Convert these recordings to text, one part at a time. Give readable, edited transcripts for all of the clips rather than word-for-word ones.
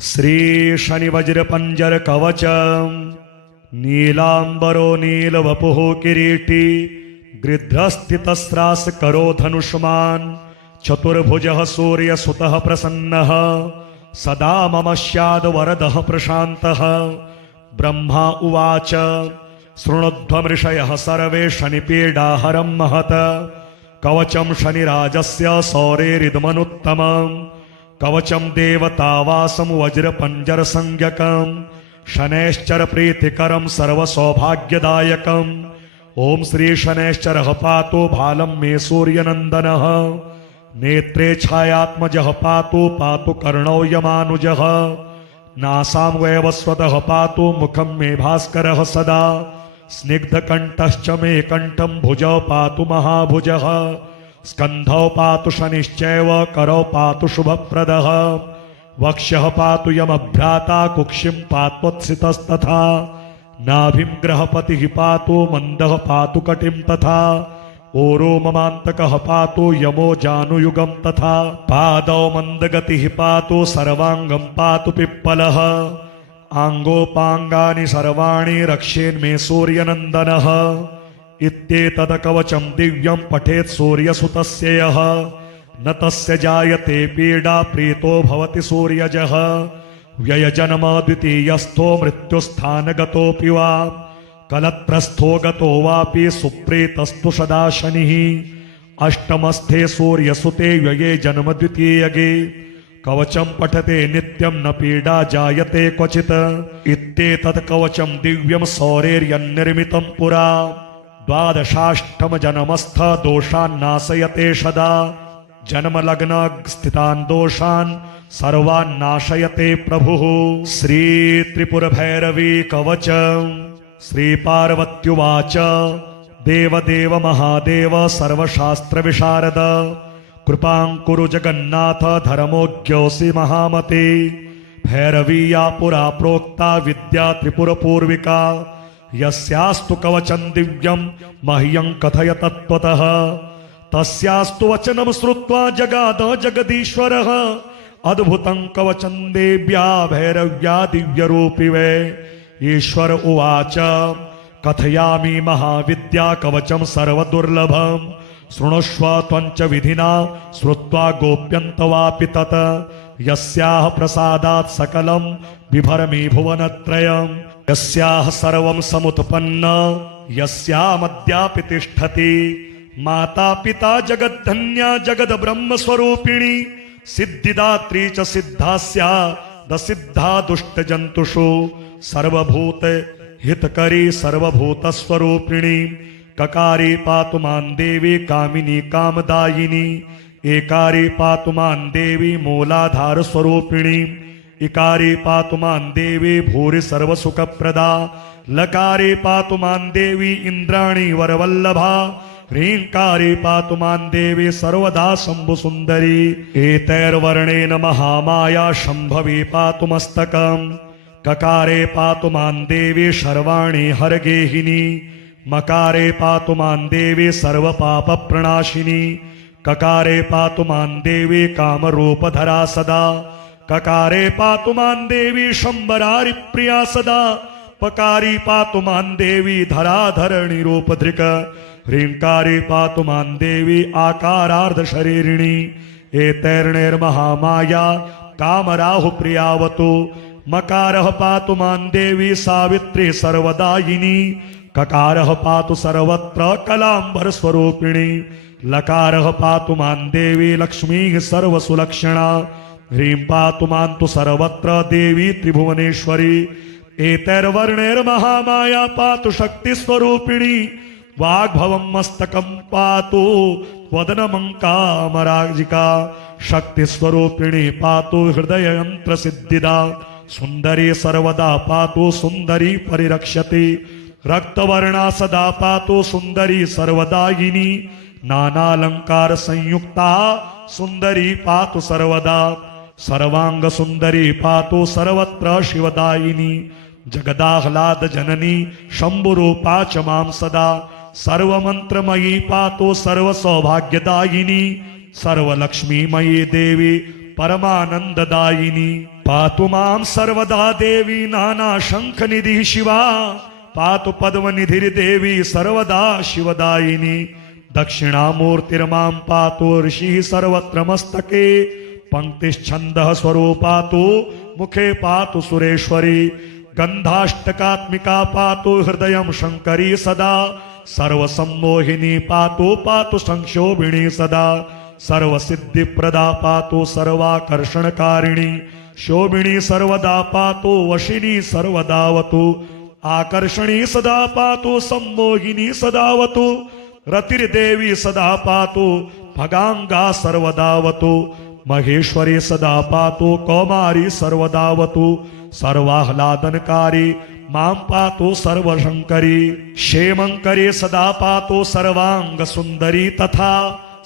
श्री शनि वज्र पंजर कवच नीलांबरो नीलवपुः किरीटी गृध्रस्थितस्रास करो धनुष्मान चतुर्भुजः सूर्यसुतः प्रसन्नः सदा मम स्याद् वरदः प्रशान्तः। ब्रह्मा उवाच शृणुध्वमृषयः सर्वे शनिपीडाहरं महत कवचं शनिराजस्य सौरेरिदमनुत्तमम् कवचं देवतावासं वज्रपञ्जरसंज्ञकम् शनैश्चर प्रीतिकरं सर्वसौभाग्यदायकम्। ओम श्री शनैश्चरः पातु भालं मे सूर्यनन्दनः नेत्रे छायात्मजः पातु पातु कर्णौ यमानुजः नासां वैवस्वतः पातु मुखं मे भास्करः सदा स्निग्धकण्ठश्च मे कण्ठं भुजौ पातु महाभुजः स्कन्धौ पातु शनिश्चैव करौ पातु शुभप्रदः वक्ष्यः पातु यमभ्राता कुक्षिं पात्वत्सितस्तथा नाभिं ग्रहपतिः पातु मन्दः पातु कटिं तथा ओरो ममान्तकः पातु यमो जानुयुगं तथा पादौ मन्दगतिः पातु सर्वाङ्गं पातु पिप्पलः आङ्गोपाङ्गानि सर्वाणि रक्षेन्मे सूर्यनन्दनः। इत्येतद् कवचं दिव्यं पठेत् सूर्यसुतस्य यः न तस्य जायते पीडा प्रीतो भवति सूर्यजः व्ययजन्म द्वितीयस्थो मृत्युस्थानगतोऽपि वा कलत्रस्थो गतो वापि सुप्रीतस्तु सदा शनिः अष्टमस्थे सूर्यसुते व्यये जन्म द्वितीयगे कवचं पठते नित्यं न पीडा जायते क्वचित्। इत्येतत् कवचं दिव्यं सौरेर्यन्निर्मितं पुरा द्वादशाष्टम जन्मस्थ दोषान् नाशयते सदा जन्मलग्न स्थितान् दोषान् सर्वान् नाशयते प्रभुः। श्री त्रिपुरभैरवी कवचम्। श्री पार्वत्युवाच देवदेव महादेव सर्वशास्त्रविशारद कृपां कुरु जगन्नाथ धर्मोऽज्ञोऽसि महामते भैरवीया पुरा प्रोक्ता विद्या त्रिपुरपूर्विका यस्यास्तु कवचं दिव्यं मह्यं कथय तत्त्वतः तस्यास्तु वचनं श्रुत्वा जगाद जगदीश्वरः अद्भुतं कवचं देव्या भैरव्या दिव्यरूपि वै। ईश्वर उवाच कथयामि महाविद्या कवचं सर्वदुर्लभं शृणुष्व त्वञ्च विधिना श्रुत्वा गोप्यन्तवापि तत् यस्याः प्रसादात् सकलं बिभर्मि भुवनत्रयम् यस्याः सर्वं समुत्पन्न यस्यामद्यापि तिष्ठति माता पिता जगद्धन्या जगद्ब्रह्मस्वरूपिणी सिद्धिदात्री च सिद्धास्या दसिद्धा दुष्टजन्तुषु सर्वभूत हितकरी सर्वभूतस्वरूपिणी ककारी पातु मां देवी कामिनी कामदायिनी एकारी पातु मां देवी मूलाधार स्वरूपिणी इकारी पातु मां देवी भूरि सर्वसुखप्रदा लकारी पातु मां देवी इंद्राणी वरवल्लभा ह्रींकारी पातु मां देवी सर्वदा शंभुसुंदरी एतैर्वर्णेन महामाया शंभवी पातु मस्तकम् ककारे पातु मां देवी सर्वाणि हरगेहिनी मकारे पातु मां देवी सर्वपापप्रणाशिनी ककारे पातु मां देवी कामरूपधरा सदा ककारे पातु मां देवी शंबरारि प्रिया सदा पकारी पातु मां देवी धराधरणि रूपधृक ह्रींकारी पातु मां देवी आकारार्ध शरीरिणी एतैर्णैर्महामाया कामराहु प्रियावतु मकारः पातु मां देवी सावित्री सर्वदायिनी ककारः पातु सर्वत्र कलांबर स्वरूपिणी लकारः पातु मां देवी लक्ष्मीः सर्वसुलक्षणा ह्रीं पातु मां तु सर्वत्र देवी त्रिभुवनेश्वरी एतैर्वर्णैर्महामाया पातु शक्तिस्वरूपिणी वाग्भवं मस्तकं पातु वदनमङ्कामराजिका शक्तिस्वरूपिणी पातु हृदययन्त्रसिद्धिदा सुन्दरी सर्वदा पातु सुन्दरी परिरक्षति रक्तवर्णा सदा पातु सुन्दरी सर्वदायिनी नानालंकार संयुक्ता सुन्दरी पातु सर्वदा सर्वांग सुन्दरी पातु सर्वत्र शिवदायिनी जगदाह्लाद जननी शंभुरूपा च मां सदा सर्वमंत्रमयी पातु सर्वसौभाग्यदायिनी सर्वलक्ष्मीमयी देवी परमानंददायिनी पातु मां सर्वदा देवी नाना शंख निधि शिवा पातु पद्मनिधिर्देवी सर्वदा शिवदायिनी दक्षिणामूर्तिर्मां पातु ऋषिः सर्वत्र मस्तके पंक्तिश्छन्दः स्वरूपातु मुखे पातु सुरेश्वरी गंधाष्टकात्मिका पातु हृदयं शंकरी सदा सर्वसम्मोहिनी पातु पातु संक्षोभिणी सदा सर्वसिद्धिप्रदा पातु सर्वाकर्षणकारिणी शोभिनी सर्वदा पातु वशिनी सर्वदावतु आकर्षणी सदा पातु सम्मोहिनी सदावतु रतिर्देवी सदा पातु भगांगा सर्वदावतु महेश्वरी सदा पातु कौमारी सर्वदावतु सर्वाह्लादनकारी मां पातु सर्वशंकरी क्षेमंकरी सदा पातु सर्वांग सुंदरी तथा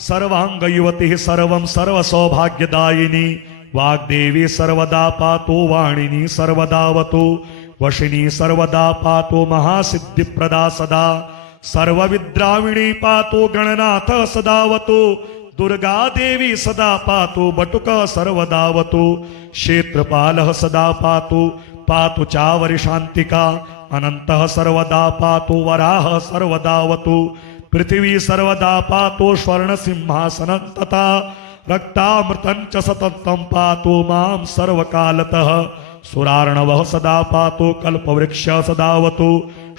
सर्वांग युवती सर्वं सर्वसौभाग्यदायिनी वाग्देवी सर्वदा पातु वाणिनी सर्वदावतु वशिनी सर्वदा पातु महासिद्धिप्रदा सदा सर्वविद्राविणी पातु गणनाथ सदावतु दुर्गा देवी सदा पातु बटुक सर्वदावतु क्षेत्रपालः सदा पातु पातु चावरि शान्तिका अनन्तः सर्वदा पातु वराह सर्वदावतु पृथिवी सर्वदा पातु स्वर्णसिंहासनं तथा रक्तामृतं च सततं पातु मां सर्वकालतः सुरार्णवः सदा पातु कल्पवृक्ष सदावतु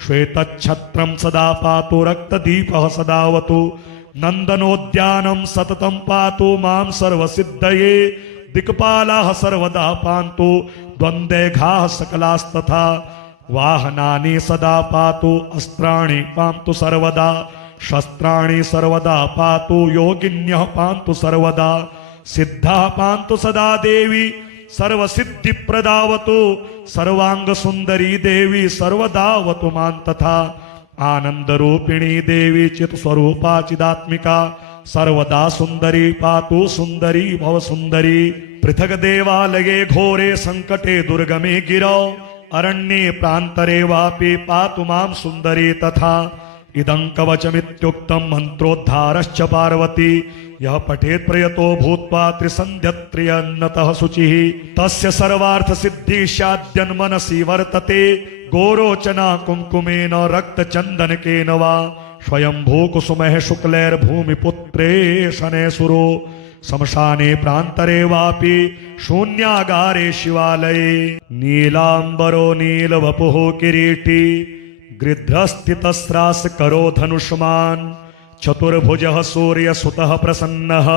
श्वेतच्छत्रं सदा पातु रक्तदीपः सदावतु नन्दनोद्यानं सततं पातु मां सर्वसिद्धये दिक्पालाः सर्वदा पान्तु द्वन्द्वैघाः सकलास्तथा वाहनानि सदा पातु अस्त्राणि पान्तु सर्वदा शस्त्राणि सर्वदा पातु योगिन्यः पान्तु सर्वदा सिद्धाः पान्तु सदा देवी सर्वसिद्धिप्रदावतु सर्वांग सुंदरी देवी सर्वदावतु मां तथा आनंदरूपिणी देवी चित स्वरूपा चिदात्मिका सर्वदा सुंदरी पातु सुंदरी भव सुंदरी पृथक देवालये घोरे संकटे दुर्गमे गिरौ अरण्ये प्रान्तरे वापि पातु मां सुंदरी तथा इदं कवचमित्युक्तं मंत्रोद्धारश्च पार्वती यः पठेत् प्रयतो भूत्वा त्रिसन्ध्यत्रियन्नतः शुचिः तस्य सर्वार्थ सिद्धि स्याद्यन्मनसि वर्तते गोरोचना कुङ्कुमेन रक्तचन्दनकेन वा स्वयंभूकुसुमः शुक्लैर्भूमिपुत्रे शनैसुरो शमशाने प्रान्तरे वापि शून्यागारे शिवालये नीलाम्बरो नीलवपुः किरीटी गृध्रस्थितस्रासकरो धनुष्मान् चतुर्भुजः सूर्यसुतः प्रसन्नः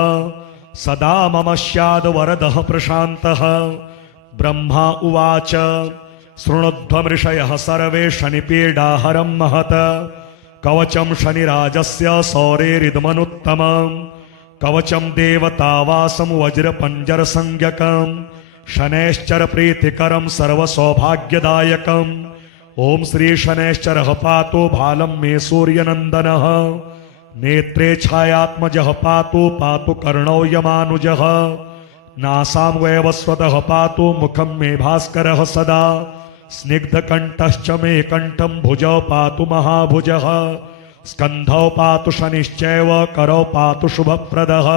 सदा मम स्याद्वरदः प्रशान्तः ब्रह्मा उवाच शृणुध्वमृषयः सर्वे शनिपीडाहरं महत् कवचं शनिराजस्य सौरेरिदमनुत्तमं कवचं देवतावासं वज्रपञ्जरसंज्ञकं शनैश्चरप्रीतिकरं सर्वसौभाग्यदायकम् ओम श्री शनैश्चरः पातु भालं मे सूर्यनन्दनः नेत्रे छायात्मजः पातु पातु कर्णौ यमानुजः नासां वैवस्वतः पातु मुखं मे भास्करः सदा स्निग्धकण्ठश्च मे कण्ठं भुजौ पातु महाभुजः स्कन्धौ पातु शनिश्चैव करौ पातु शुभप्रदः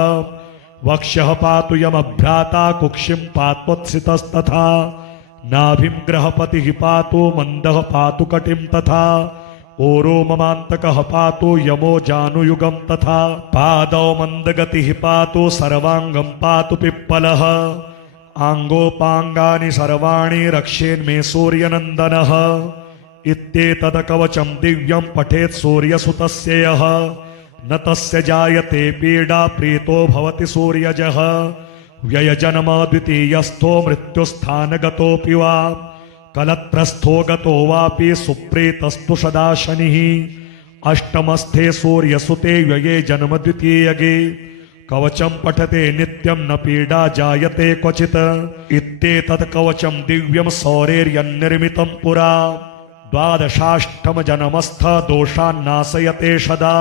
वक्ष्यः पातु यमभ्राता कुक्षिं पात्वत्सितस्तथा नाभिं ग्रहपतिः पातु मन्दः पातु कटिं तथा ओरो ममान्तकः पातु यमो जानुयुगं तथा पादौ मन्दगतिः पातु सर्वाङ्गं पातु पिप्पलः आङ्गोपाङ्गानि सर्वाणि रक्षेन्मे सूर्यनन्दनः इत्येतत् कवचं दिव्यं पठेत् सूर्यसुतस्य यः न तस्य जायते पीडा प्रीतो भवति सूर्यजः व्ययजन्म द्वितीयस्थो मृत्युस्थानगतोऽपि वा कलत्रस्थो गतो वापि सुप्रीतस्तु सदा शनिः अष्टमस्थे सूर्यसुते व्यये जन्म द्वितीयगे कवचं पठते नित्यं न पीडा जायते क्वचित् इत्येतत् कवचं दिव्यं सौरेर्यन्निर्मितं पुरा द्वादशाष्टमजन्मस्थ दोषान् नाशयते सदा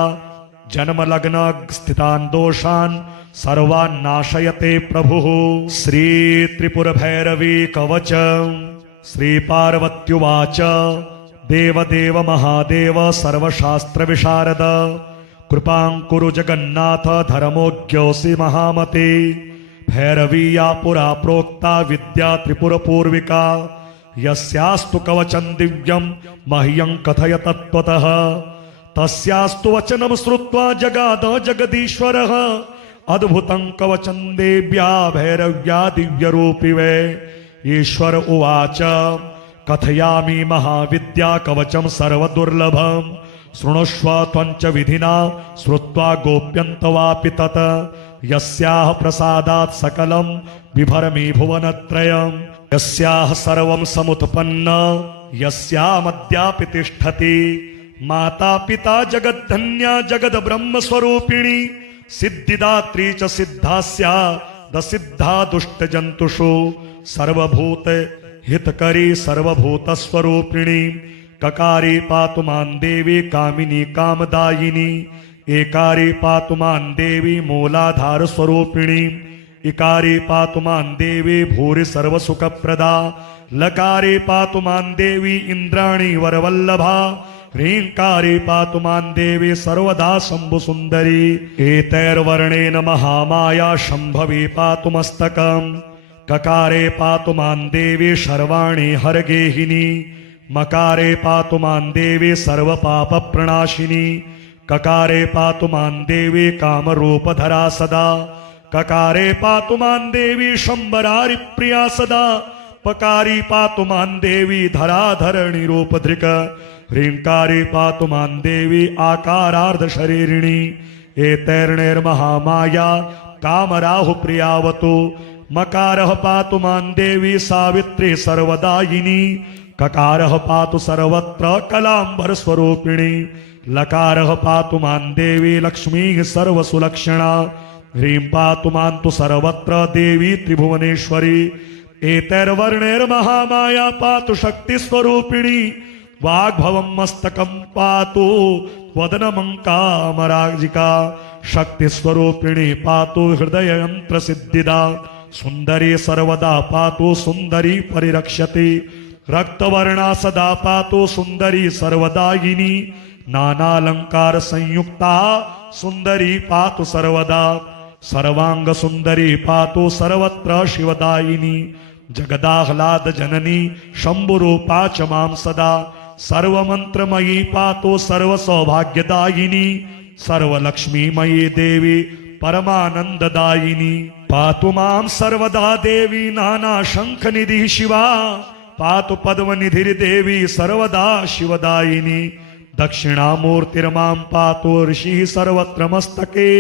जन्मलग्न स्थितान् दोषान् सर्वान् नाशयते प्रभुः श्री त्रिपुरभैरवी कवचं श्री पार्वत्युवाच देवदेव महादेव सर्वशास्त्रविशारद कृपां कुरु जगन्नाथ धर्मोऽज्ञोऽसि महामते भैरवी या पुरा प्रोक्ता विद्या त्रिपुरपूर्विका यस्यास्तु कवचं दिव्यं मह्यं कथय तत्त्वतः तस्यास्तु वचनं श्रुत्वा जगाद जगदीश्वरः अद्भुतं कवचं देव्या भैरव्या दिव्यरूपी वै ईश्वर उवाच कथयामि महाविद्या कवचं सर्वदुर्लभं शृणुष्व त्वञ्च विधिना श्रुत्वा गोप्यन्तवापि तत् यस्याः प्रसादात् सकलं बिभर्मि भुवनत्रयम् यस्याः सर्वं समुत्पन्न यस्यामद्यापि तिष्ठति माता पिता जगद्धन्या जगद्ब्रह्मस्वरूपिणी सिद्धिदात्री च सिद्धास्या दसिद्धा दुष्टजन्तुषु सर्वभूत हितकरी सर्वभूतस्वरूपिणी ककारी पातु मां देवी कामिनी कामदायिनी एकारी पातु मां देवी मूलाधार स्वरूपिणी इकारी पातु मां देवी भूरि सर्वसुखप्रदा लकारी पातु मां देवी इंद्राणी वरवल्लभा ह्रींकारी पातु मां देवी सर्वदा शंभुसुंदरी एतैर्वर्णेन महामाया शंभवी पातु मस्तकम् ककारे पातु मां देवी शर्वाणि हरगेहिनी मकारे पातु मां देवी सर्वपापप्रणाशिनी ककारे पातु मां देवी कामरूपधरा सदा ककारे पातु मां देवी शंबरारि प्रिया सदा पकारी पातु मां देवी धराधरणि रूपधृक ह्रींकारी पातु मां देवी आकारार्ध शरीरिणी एतैर्णैर्महामाया कामराहु प्रियावतु मकारः पातु मां देवी सावित्री सर्वदायिनी ककारः पातु सर्वत्र कलांबर स्वरूपिणी लकारः पातु मां देवी लक्ष्मीः सर्वसुलक्षणा ह्रीं पातु मां तु सर्वत्र देवी त्रिभुवनेश्वरी एतैर्वर्णैर्महामाया पातु शक्तिस्वरूपिणी वाग्भवं मस्तकं पातु वदनमङ्कामराजिका शक्तिस्वरूपिणी पातु हृदययन्त्रसिद्धिदा सुन्दरी सर्वदा पातु सुन्दरी परिरक्षति रक्तवर्णा सदा पातु सुन्दरी सर्वदायिनी नानालंकार संयुक्ता सुन्दरी पातु सर्वदा सर्वांग सुन्दरी पातु सर्वत्र शिवदायिनी जगदाह्लाद जननी शंभुरूपा च मां सदा सर्वमंत्रमयी पातु सर्वसौभाग्यदायिनी सर्वलक्ष्मीमयी देवी परमानंददायिनी पातु मां सर्वदा देवी नाना शंखनिधि शिवा पातु पद्मनिधिर्देवी सर्वदा शिवदायिनी दक्षिणामूर्तिर्मां पातु ऋषिः सर्वत्र मस्तके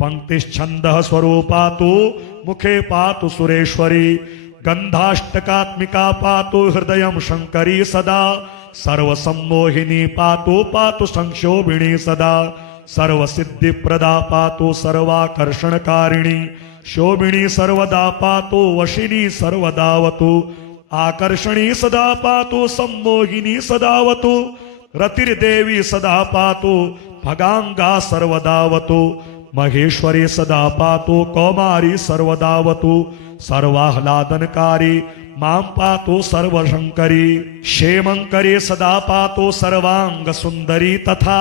पंक्तिश्छन्दः स्वरूपा तु मुखे पातु सुरेश्वरी गंधाष्टकात्मिका पातु हृदयं शंकरी सदा सर्वसम्मोहिनी पातु पातु संक्षोभिणी सदा सर्वसिद्धिप्रदा पातु सर्वाकर्षणकारिणी शोभिनी सर्वदा पातु वशिनी सर्वदावतु आकर्षणी सदा पातु सम्मोहिनी सदावतु रतिर्देवी सदा पातु भगांगा सर्वदावतु महेश्वरी सदा पातु कौमारी सर्वदावतु सर्वाह्लादनकारी मां पातु सर्वशंकरी क्षेमंकरी सदा पातु सर्वांग सुंदरी तथा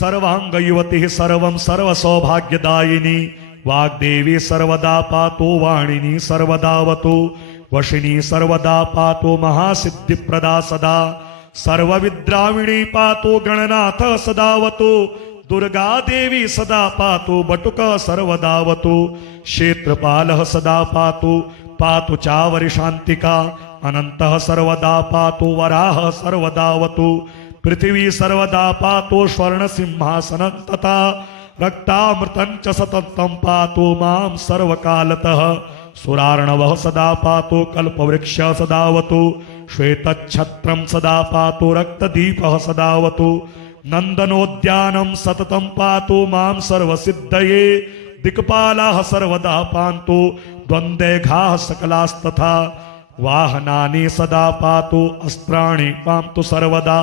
सर्वांग युवती सर्वं सर्वसौभाग्यदायिनी वाग्देवी सर्वदा पातु वाणिनी सर्वदावतु वशिनी सर्वदा पातु महासिद्धिप्रदा सदा सर्वविद्राविणी पातु गणनाथ सदावतु दुर्गा देवी सदा पातु बटुक सर्वदावतु क्षेत्रपालः सदा पातु पातु चावरि शांतिका अनंतः सर्वदा पातु वराह सर्वदावतु पृथिवी सर्वदा पातु स्वर्ण सिंहासन तथा रक्तामृतं च सततं पातु मां सर्वकालतः सुरार्णवः सदा पातु कल्पवृक्ष सदावतु श्वेतच्छत्रं सदा पातु रक्तदीपः सदावतु नंदनोद्यानं सततं पातु मां सर्वसिद्धये दिक्पालाः सर्वदा पान्तु द्वन्द्वैघाः सकलास्तथा वाहनानि सदा पातु अस्त्राणि पान्तु सर्वदा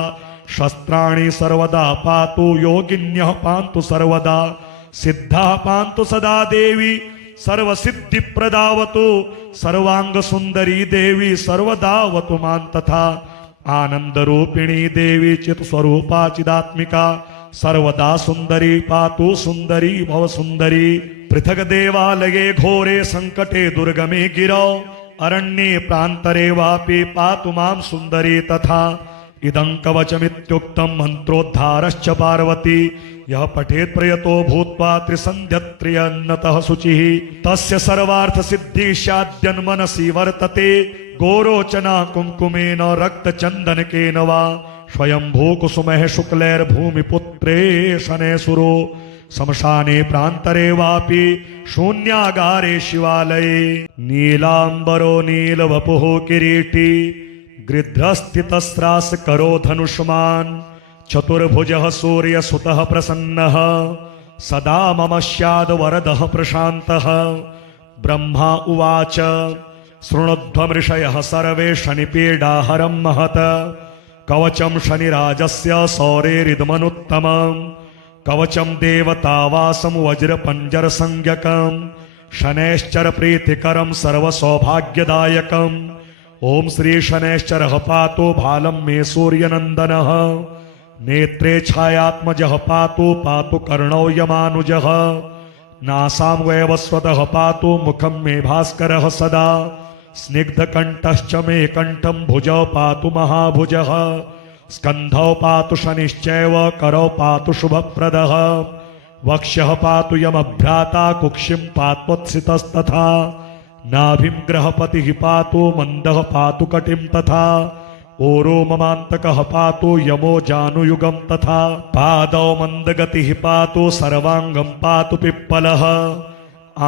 शस्त्राणि सर्वदा पातु योगिन्यः पान्तु सर्वदा सिद्धाः पान्तु सदा देवी सर्वसिद्धिप्रदावतु सर्वांग सुंदरी देवी सर्वदावतु मां तथा आनंदरूपिणी देवी चित स्वरूपा चिदात्मिका सर्वदा सुंदरी पातु सुंदरी भव सुंदरी पृथक देवालये घोरे संकटे दुर्गमे गिरौ अरण्ये प्रान्तरे वापि पातु मां सुन्दरी तथा इदं कवचमित्युक्तं मन्त्रोद्धारश्च पार्वती यः पठेत् प्रयतो भूत्वा त्रिसन्ध्यत्रियन्नतः शुचिः तस्य सर्वार्थसिद्धिः स्याद्यन्मनसि वर्तते गोरोचना कुङ्कुमेन रक्तचन्दनकेन वा स्वयंभूकुसुमः शुक्लैर्भूमिपुत्रे शनैसुरो शमशाने प्रान्तरे वापि शून्यागारे शिवालये नीलाम्बरो नीलवपुः किरीटी गृध्रस्थितस्रासकरो धनुष्मान् चतुर्भुजः सूर्यसुतः प्रसन्नः सदा मम स्याद्वरदः प्रशान्तः ब्रह्मा उवाच शृणुध्वमृषयः सर्वे शनिपीडाहरं महत कवचं शनिराजस्य सौरेरिदमनुत्तमम् कवचं देवतावासं वज्रपञ्जरसंज्ञकम् शनैश्चरप्रीतिकरं सर्वसौभाग्यदायकम् ॐ श्री शनैश्चरः पातु भालं मे सूर्यनन्दनः नेत्रे छायात्मजः पातु पातु कर्णौ यमानुजः नासां वैवस्वतः पातु मुखं मे भास्करः सदा स्निग्धकण्ठश्च मे कण्ठं भुजौ पातु महाभुजः स्कन्धौ पातु शनिश्चैव करौ पातु शुभप्रदः वक्ष्यः पातु यमभ्राता कुक्षिं पात्वत्सितस्तथा नाभिं ग्रहपतिः पातु मन्दः पातु कटिं तथा ओरो ममान्तकः पातु यमो जानुयुगं तथा पादौ मन्दगतिः पातु सर्वाङ्गं पातु पिप्पलः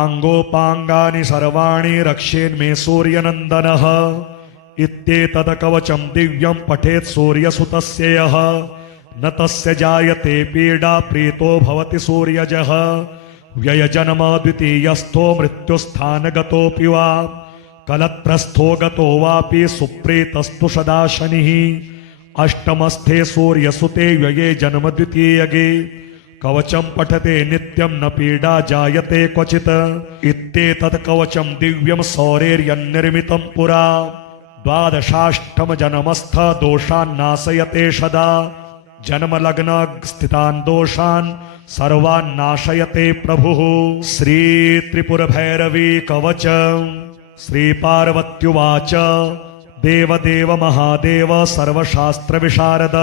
आङ्गोपाङ्गानि सर्वाणि रक्षेन्मे सूर्यनन्दनः इत्येतत् कवचं दिव्यं पठेत् सूर्यसुतस्य यः न तस्य जायते पीडा प्रीतो भवति सूर्यजः व्ययजन्म द्वितीयस्थो मृत्युस्थानगतोऽपि वा कलत्रस्थो गतो वापि सुप्रीतस्तु सदा शनिः अष्टमस्थे सूर्यसुते व्यये जन्म द्वितीयगे कवचं पठते नित्यं न पीडा जायते क्वचित् इत्येतत् कवचं दिव्यं सौरेर्यन्निर्मितं पुरा द्वादशाष्टम जन्मस्थ दोषान् नाशयते सदा जन्मलग्न स्थितान् दोषान् सर्वान् नाशयते प्रभुः श्री त्रिपुरभैरवी कवचम् श्री पार्वत्युवाच देवदेव महादेव सर्वशास्त्रविशारद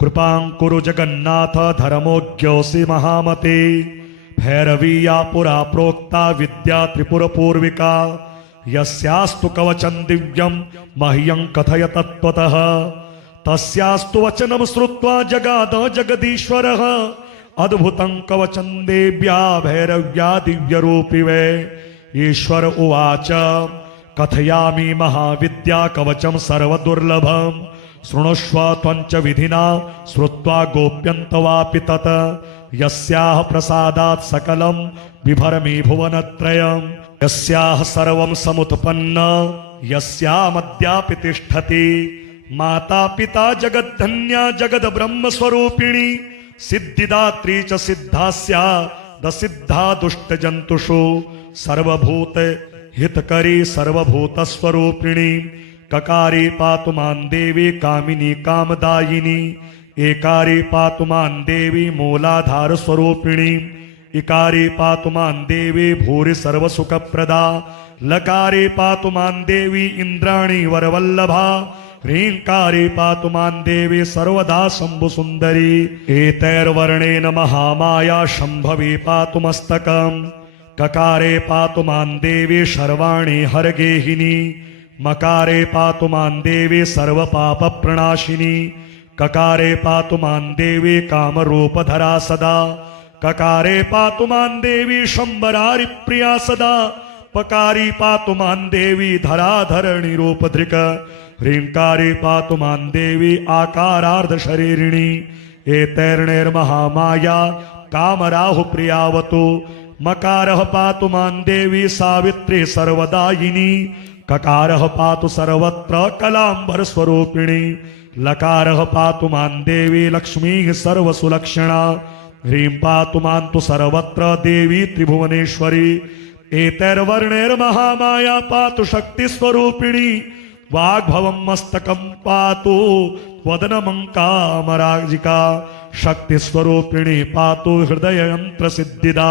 कृपां कुरु जगन्नाथ धर्मोज्ञोऽसि महामते भैरवीया पुरा प्रोक्ता विद्या त्रिपुरपूर्विका यस्यास्तु कवचं दिव्यं मह्यं कथय तत्त्वतः तस्यास्तु वचनं श्रुत्वा जगाद जगदीश्वरः अद्भुतं कवचं देव्या भैरव्या दिव्यरूपि वै ईश्वर उवाच कथयामि महाविद्या कवचं सर्वदुर्लभं शृणुष्व त्वञ्च विधिना श्रुत्वा गोप्यन्तवापि तत् यस्याः प्रसादात् सकलं बिभर्मि भुवनत्रयम् यस्याः सर्वं समुत्पन्न यस्यामद्यापि तिष्ठति माता पिता जगद्धन्या जगद्ब्रह्मस्वरूपिणी सिद्धिदात्री च सिद्धास्या दसिद्धा दुष्टजन्तुषु सर्वभूत हितकरी सर्वभूतस्वरूपिणी ककारी पातु मां देवी कामिनी कामदायिनी एकारी पातु मां देवी मूलाधारस्वरूपिणी इकारी पातु मां देवी भूरि सर्वसुखप्रदा लकारी पातु मां देवी इंद्राणी वरवल्लभा ह्रींकारी पातु मां देवी सर्वदा शम्भुसुन्दरी एतैर्वर्णेन महामाया शम्भवी पातु मस्तकम् ककारे पातु मां देवी सर्वाणि हरगेहिनी मकारे पातु मां देवी सर्वपापप्रणाशिनी ककारे पातु मां देवी कामरूपधरा सदा ककारे पातु मां देवी शंबरारि प्रिया सदा पकारी पातु मां देवी धराधरणी रूपधृक ह्रींकारी पातु मां देवी आकारार्ध शरीरिणी एतैर्णैर्महामाया कामराहु प्रियावतु मकारः पातु मां देवी सावित्री सर्वदायिनी ककारः पातु सर्वत्र कलांबर स्वरूपिणी लकारः पातु मां देवी लक्ष्मीः सर्वसुलक्षणा ह्रीं पातु मां तु सर्वत्र देवी त्रिभुवनेश्वरी एतैर्वर्णैर्महामाया पातु शक्तिस्वरूपिणी वाग्भवं मस्तकं पातु वदनमङ्कामराजिका शक्तिस्वरूपिणी पातु हृदययन्त्रसिद्धिदा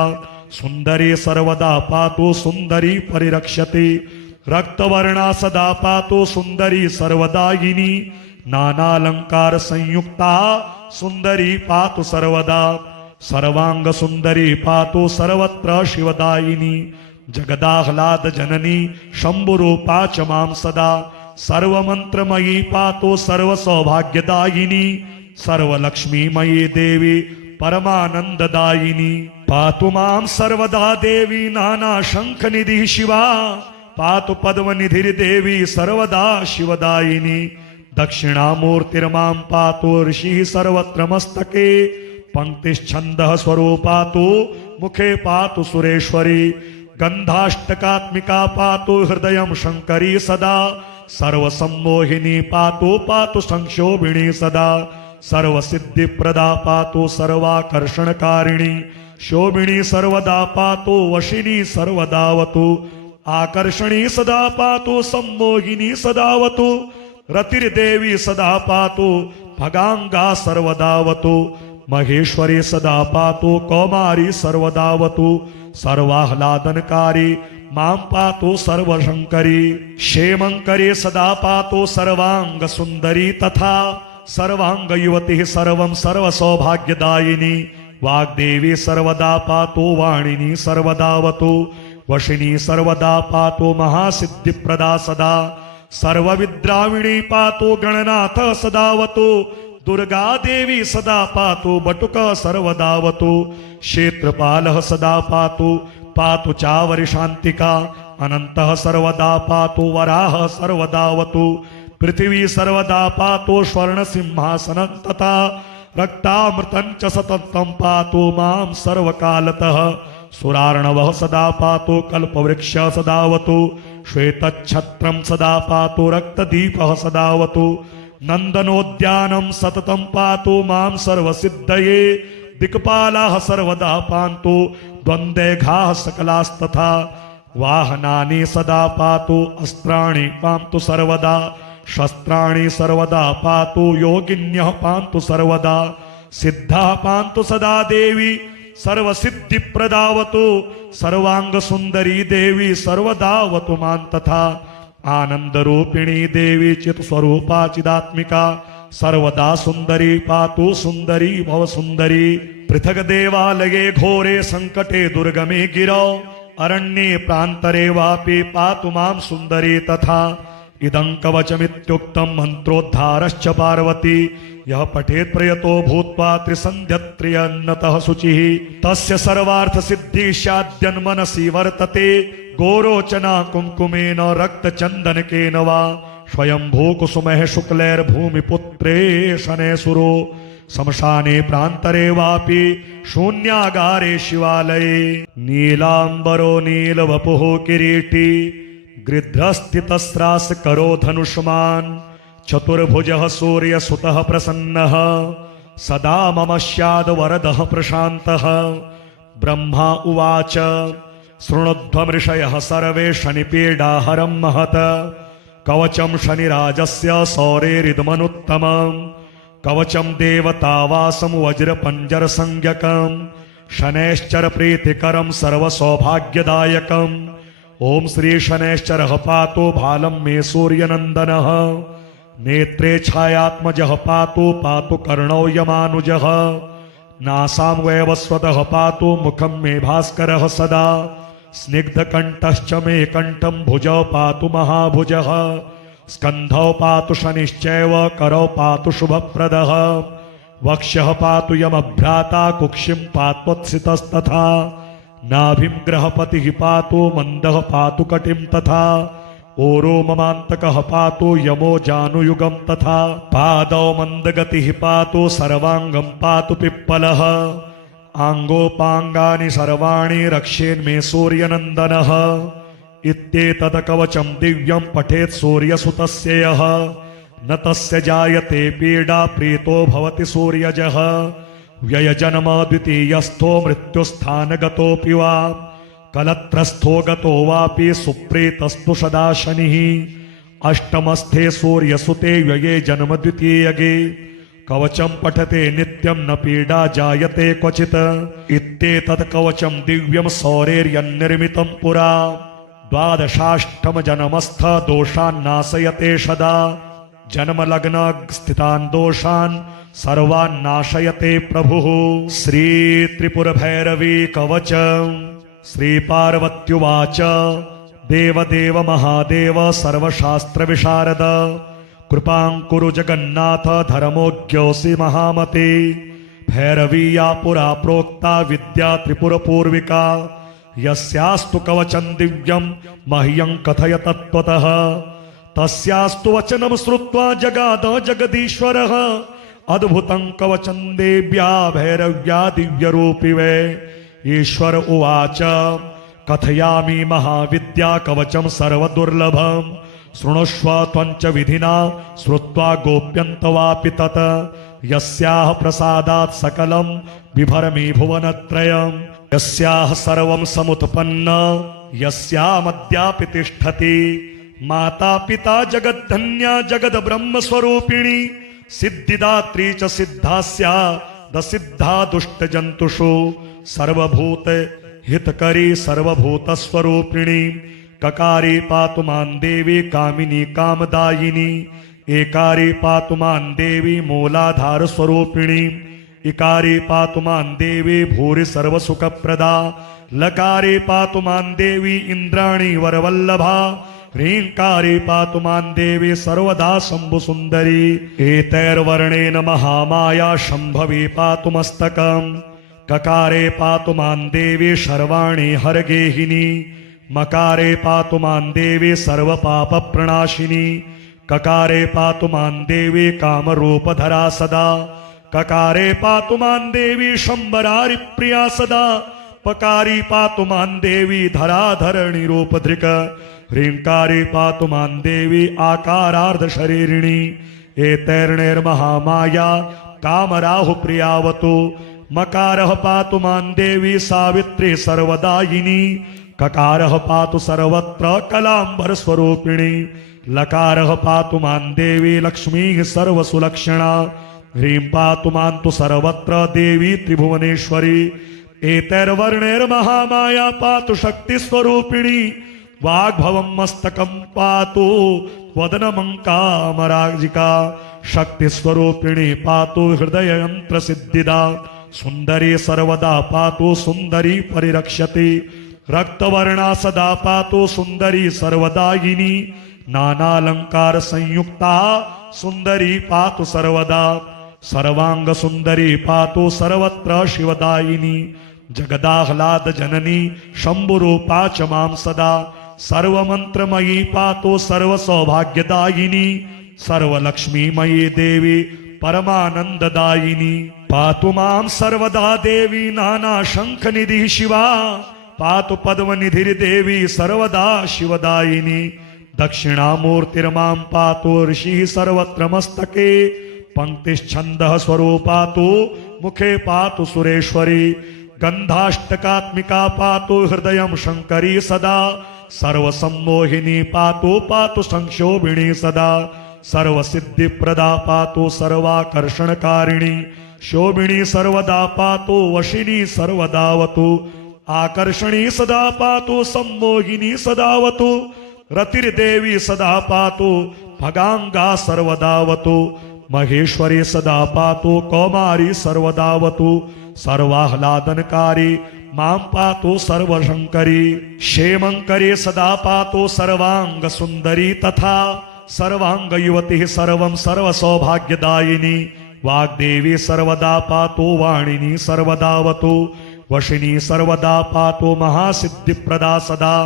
सुंदरी सर्वदा पातु सुंदरी परिरक्षते रक्तवर्णा सदा पातु सुंदरी सर्वदायिनी नानालंकार संयुक्ता सुंदरी पातु सर्वदा सर्वांग सुंदरी पातु सर्वत्र शिवदायिनी जगदाह्लाद जननी शंभुरूपा च मां सदा सर्वमंत्रमयी पातु सर्व सौभाग्यदायिनी सर्वलक्ष्मीमयी देवी परमानंददायिनी पातु मां सर्वदा देवी नाना शंख निधि शिवा पातु पद्मनिधिर्देवी सर्वदा शिवदायिनी दक्षिणामूर्तिर्मां पातु ऋषिः सर्वत्र मस्तके पंक्तिश्छन्दः स्वरूपातु मुखे पातु सुरेश्वरी गंधाष्टकात्मिका पातु हृदयं शंकरी सदा सर्वसम्मोहिनी पातु पातु संक्षोभिणी सदा सर्वसिद्धिप्रदा पातु सर्वाकर्षणकारिणी शोभिनी सर्वदा पातु वशिनी सर्वदावतु आकर्षणी सदा पातु सम्मोहिनी सदावतु रतिर्देवी सदा पातु भगांगा सर्वदावतु महेश्वरी सदा पातु कौमारी सर्वदावतु सर्वाह्लादनकारी मां पातु सर्वशंकरी क्षेमंकरी सदा पातु सर्वांग सुंदरी तथा सर्वांग युवती सर्वं सर्वसौभाग्यदायिनी वाग्देवी सर्वदा पातु वाणिनी सर्वदावतु वशिनी सर्वदा पातु महासिद्धिप्रदा सदा सर्वविद्राविणी पातु गणनाथ सदावतु दुर्गा देवी सदा पातु बटुक सर्वदावतु क्षेत्रपालः सदा पातु पातु चावरि शांतिका अनंतः सर्वदा पातु वराह सर्वदावतु पृथ्वी सर्वदा पातु स्वर्ण सिंहासनं तथा रक्तामृतं च सततं पातु मां सर्वकालतः सुरार्णवः सदा पातु कल्पवृक्ष सदावतु श्वेतच्छत्रं सदा पातु रक्तदीपः सदावतु नंदनोद्यानं सततं पातु मां सर्वसिद्धये दिक्पालाः सर्वदा पान्तु द्वन्द्वैघाः सकलास्तथा वाहनानि सदा पातु अस्त्राणि पान्तु सर्वदा शस्त्राणि सर्वदा पातु योगिन्यः पान्तु सर्वदा सिद्धाः पान्तु सदा देवी सर्वसिद्धिप्रदावतु सर्वांग सुंदरी देवी सर्वदावतु मां तथा आनंदरूपिणी देवी चित स्वरूपा चिदात्मिका सर्वदा सुंदरी पातु सुंदरी भव सुंदरी पृथक देवालये घोरे संकटे दुर्गमे गिरौ अरण्ये प्रान्तरे वापि पातु मां सुंदरी तथा इदं कवचमित्युक्तं मंत्रोद्धारश्च पार्वती यः पठेत् प्रयतो भूत्वा त्रिसन्ध्यत्रियन्नतः शुचिः तस्य सर्वार्थ सिद्धि स्याद्यन्मनसि वर्तते गोरोचना कुंकुमेन रक्तचन्दनकेन वा स्वयंभूकुसुमैः शुक्लैर्भूमिपुत्रे शनैसुरो शमशाने प्रान्तरे वापि शून्यागारे शिवालये नीलाम्बरो नीलवपुः किरीटी गृध्रस्थितस्रास करो धनुष्मान् चतुर्भुजः सूर्यसुतः प्रसन्नः सदा मम स्याद् वरदः प्रशान्तः ब्रह्मा उवाच शृणुध्वमृषयः सर्वे शनिपीडाहरं महत् कवचं शनिराजस्य सौरेरिदमनुत्तमं कवचं देवतावासं वज्रपञ्जरसंज्ञकं शनैश्चरप्रीतिकरं सर्वसौभाग्यदायकम् ओम श्री शनैश्चरः पातु भालं मे सूर्यनन्दनः नेत्रे छायात्मजः पातु पातु कर्णौ यमानुजः नासां वैवस्वतः पातु मुखं मे भास्करः सदा स्निग्धकण्ठश्च मे कण्ठं भुजौ पातु महाभुजः स्कन्धौ पातु शनिश्चैव करौ पातु शुभप्रदः वक्ष्यः पातु यमभ्राता कुक्षिं पात्वत्सितस्तथा नाभिं ग्रहपतिः पातु मन्दः पातु कटिं तथा ओरो ममान्तकः पातु यमो जानुयुगं तथा पादौ मन्दगतिः पातु सर्वाङ्गं पातु पिप्पलः आङ्गोपाङ्गानि सर्वाणि रक्षेन्मे सूर्यनन्दनः इत्येतत् कवचं दिव्यं पठेत् सूर्यसुतस्य यः न तस्य जायते पीडा प्रीतो भवति सूर्यजः व्ययजन्म द्वितीयस्थो मृत्युस्थानगतोऽपि वा कलत्रस्थो गतो वापि सुप्रीतस्तु सदा शनिः अष्टमस्थे सूर्यसुते व्यये जन्म द्वितीयगे कवचं पठते नित्यं न पीडा जायते क्वचित् इत्येतत् कवचं दिव्यं सौरेर्यन्निर्मितं पुरा द्वादशाष्टम जन्मस्थ दोषान् नाशयते सदा जन्मलग्न स्थितान् दोषान् सर्वान् नाशयते प्रभुः श्री त्रिपुरभैरवी कवच श्री पार्वत्युवाच देवदेव महादेव सर्वशास्त्रविशारद कृपां कुरु जगन्नाथ धर्मोज्ञोऽसि महामते भैरवी या पुरा प्रोक्ता विद्या त्रिपुरपूर्विका यस्यास्तु कवचं दिव्यं मह्यं कथय तत्त्वतः तस्यास्तु वचनं श्रुत्वा जगाद जगदीश्वरः अद्भुतं कवचं देव्या भैरव्या दिव्यरूपिवे ईश्वर उवाच कथयामि महाविद्या कवचं सर्वदुर्लभम् शृणुष्व त्वञ्च विधिना श्रुत्वा गोप्यन्तवापि तत् यस्याः प्रसादात् सकलं बिभर्मि भुवनत्रयम् यस्याः सर्वं समुत्पन्न यस्यामद्यापि तिष्ठति माता पिता जगद्धन्या जगद्ब्रह्मस्वरूपिणी सिद्धिदात्री च सिद्धास्या दसिद्धा दुष्टजन्तुषु सर्वभूत हितकरी सर्वभूतस्वरूपिणी ककारी पातु मां देवी कामिनी कामदायिनी एकारी पातु मां देवी मूलाधार स्वरूपिणी इकारी पातु मां देवी भूरि सर्वसुखप्रदा लकारी पातु मां देवी इंद्राणी वरवल्लभा ह्रींकारी पातु मां देवी सर्वदा शंभुसुंदरी एतैर्वर्णेन महामाया शंभवी पातु मस्तकम् ककारे पातु मां देवी सर्वाणि हरगेहिनी मकारे पातु मां देवी सर्वपापप्रणाशिनी ककारे पातु मां देवी कामरूपधरा सदा ककारे पातु मां देवी शंबरारि प्रिया सदा पकारी पातु मां देवी धराधरणी रूपधृक ह्रींकारी पातु मां देवी आकारार्ध शरीरिणी एतैर्णैर्महामाया कामराहु प्रियावतु मकारः पातु मां देवी सावित्री सर्वदायिनी ककारः पातु सर्वत्र कलांबर स्वरूपिणी लकारः पातु मां देवी लक्ष्मीः सर्वसुलक्षणा ह्रीं पातु मां तु सर्वत्र देवी त्रिभुवनेश्वरी एतैर्वर्णैर्महामाया पातु शक्तिस्वरूपिणी वाग्भवं मस्तकं पातु वदनमङ्कामराजिका शक्तिस्वरूपिणी पातु हृदययन्त्रसिद्धिदा सुन्दरी सर्वदा पातु सुन्दरी परिरक्षति रक्तवर्णा सदा पातु सुन्दरी सर्वदायिनी नानालंकार संयुक्ता सुन्दरी पातु सर्वदा सर्वांग सुन्दरी पातु सर्वत्र शिवदायिनी जगदाह्लाद जननी शंभुरूपा च मां सदा सर्वमंत्रमयी पातु सर्वसौभाग्यदायिनी सर्वलक्ष्मीमयी देवी परमानंददायिनी पातु मां सर्वदा देवी नाना शंखनिधि शिवा पातु पद्मनिधिर्देवी सर्वदा शिवदायिनी दक्षिणामूर्तिर्मां पातु ऋषिः सर्वत्र मस्तके पंक्तिश्छन्दः स्वरूपा तु मुखे पातु सुरेश्वरी गन्धाष्टकात्मिका पातु हृदयं शङ्करी सदा सर्वसम्मोहिनी पातु पातु संक्षोभिणी सदा सर्वसिद्धिप्रदा पातु सर्वाकर्षणकारिणी शोभिनी सर्वदा पातु वशिनी सर्वदावतु आकर्षणी सदा पातु सम्मोहिनी सदावतु रतिर्देवी सदा पातु भगांगा सर्वदावतु महेश्वरी सदा पातु कौमारी सर्वदावतु सर्वाह्लादनकारी मां पातु सर्वशंकरी क्षेमंकरी सदा पातु सर्वांग सुंदरी तथा सर्वांग युवती सर्वं सर्वसौभाग्यदायिनी वाग्देवी सर्वदा पातु वाणिनी सर्वदावतु वशिनी सर्वदा पातु महासिद्धिप्रदा सदा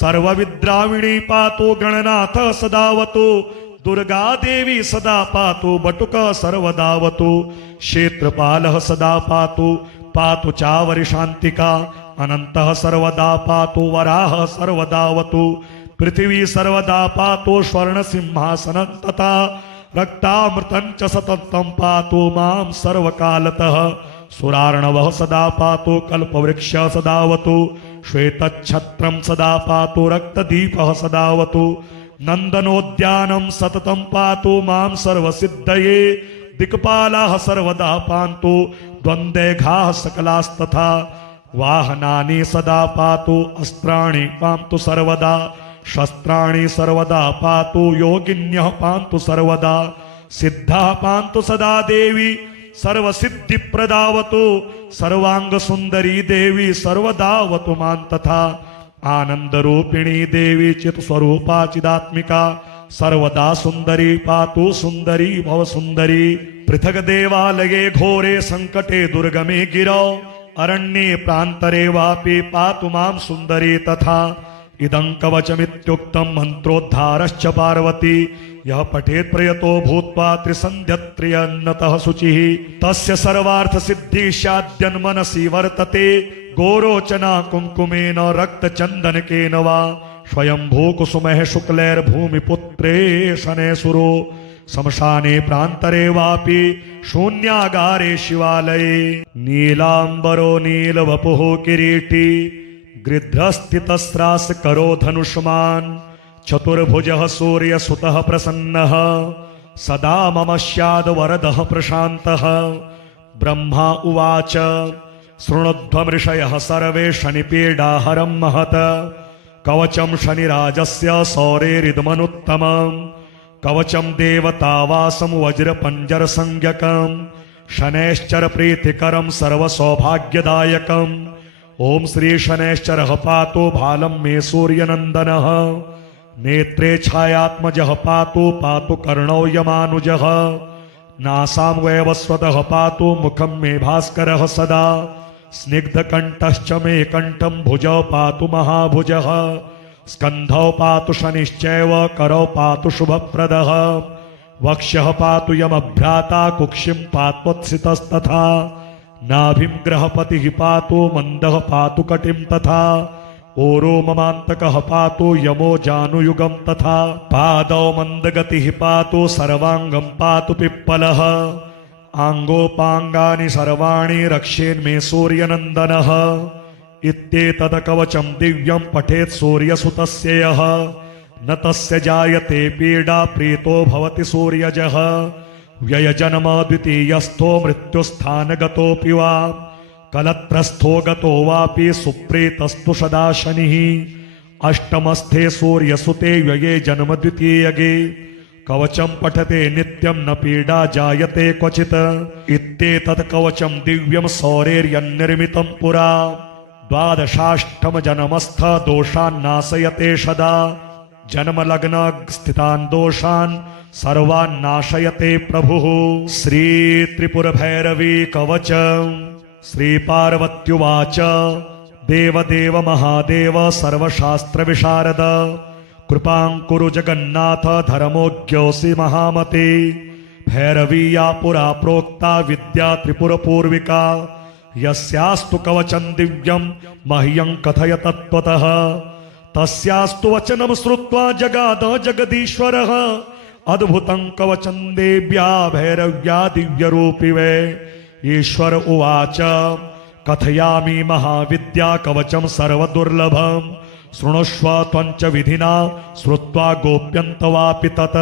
सर्वविद्राविणी पातु गणनाथ सदावतु दुर्गा देवी सदा पातु बटुक सर्वदावतु क्षेत्रपालः सदा पातु पातु चावरि शान्तिका अनन्तः सर्वदा पातु वराह सर्वदावतु पृथिवी सर्वदा पातु स्वर्णसिंहासनं तथा रक्तामृतं च सततं पातु मां सर्वकालतः सुरार्णवः सदा पातु कल्पवृक्ष सदावतु श्वेतच्छत्रं सदा पातु रक्तदीपः सदावतु नंदनोद्यानं सततं पातु मां सर्वसिद्धये दिक्पालाः सर्वदा पान्तु द्वन्द्वैघाः सकलास्तथा वाहनानि सदा पातु अस्त्राणि पान्तु सर्वदा शस्त्राणि सर्वदा पातु योगिन्यः पान्तु सर्वदा सिद्धाः पान्तु सदा देवी सर्वसिद्धिप्रदावतु सर्वांगसुन्दरी देवी सर्वदावतु मां तथा आनंदरूपिणी देवी चित्स्वरूपा चिदात्मिका सर्वदा सुंदरी पातु सुंदरी भव सुंदरी पृथक देवालये घोरे संकटे दुर्गमे गिरौ अरण्ये प्रान्तरे वापि पातु मां सुंदरी तथा इदं कवचमित्युक्तं मन्त्रोद्धारश्च पार्वती यः पठेत् प्रयतो भूत्वा त्रिसन्ध्यत्रियन्नतः शुचिः तस्य सर्वार्थसिद्धिः स्याद्यन्मनसि वर्तते गोरोचना कुङ्कुमेन रक्तचन्दनकेन वा स्वयंभू कुसुमः शुक्लैर्भूमिपुत्रे शनैसुरो शमशाने प्रान्तरे वापि शून्यागारे शिवालये नीलाम्बरो नीलवपुः किरीटी गृध्रस्थितस्रास करो धनुष्मान् चतुर्भुजः सूर्यसुतः प्रसन्नः सदा मम स्याद् वरदः प्रशान्तः ब्रह्मा उवाच शृणुध्वमृषयः सर्वे शनिपीडाहरं महत् कवचं शनिराजस्य सौरेरिदमनुत्तमम् कवचं देवतावासं वज्रपञ्जरसंज्ञकम् शनैश्चर प्रीतिकरं सर्वसौभाग्यदायकम् ओम श्री शनैश्चरः पातु भालं मे सूर्यनन्दनः नेत्रे छायात्मजः पातु पातु कर्णौ यमानुजः नासां वैवस्वतः पातु मुखं मे भास्करः सदा स्निग्धकण्ठश्च मे कण्ठं भुजौ पातु महाभुजः स्कन्धौ पातु शनिश्चैव करौ पातु शुभप्रदः वक्ष्यः पातु यमभ्राता कुक्षिं पात्वत्सितस्तथा नाभिं ग्रहपतिः पातु मन्दः पातु कटिं तथा ओरो ममान्तकः पातु यमो जानुयुगं तथा पादौ मन्दगतिः पातु सर्वाङ्गं पातु पिप्पलः आङ्गोपाङ्गानि सर्वाणि रक्षेन्मे सूर्यनन्दनः इत्येतत् कवचं दिव्यं पठेत् सूर्यसुतस्य यः न तस्य जायते पीडा प्रीतो भवति सूर्यजः व्ययजन्म द्वितीयस्थो मृत्युस्थानगतोऽपि वा कलत्रस्थो गतो वापि सुप्रीतस्तु सदा शनिः अष्टमस्थे सूर्यसुते व्यये जन्म द्वितीयगे कवचं पठते नित्यं न पीडा जायते क्वचित् इत्येतत् कवचं दिव्यं सौरेर्यन्निर्मितं पुरा द्वादशाष्टम जन्मस्थ दोषान् नाशयते सदा जन्मलग्न स्थितान् दोषान् सर्वान् नाशयते प्रभुः श्री त्रिपुरभैरवी कवचम् श्री पार्वत्युवाच देवदेव महादेव सर्वशास्त्रविशारद कृपां कुरु जगन्नाथ धर्मोऽज्ञोऽसि महामते भैरवीया पुरा प्रोक्ता विद्या त्रिपुरपूर्विका यस्यास्तु कवचं दिव्यं मह्यं कथय तत्त्वतः तस्यास्तु वचनं श्रुत्वा जगाद जगदीश्वरः अद्भुतं कवचं देव्या भैरव्या दिव्यरूपि वै ईश्वर उवाच कथयामि महाविद्या कवचं सर्वदुर्लभं शृणुष्व त्वञ्च विधिना श्रुत्वा गोप्यन्तवापि तत्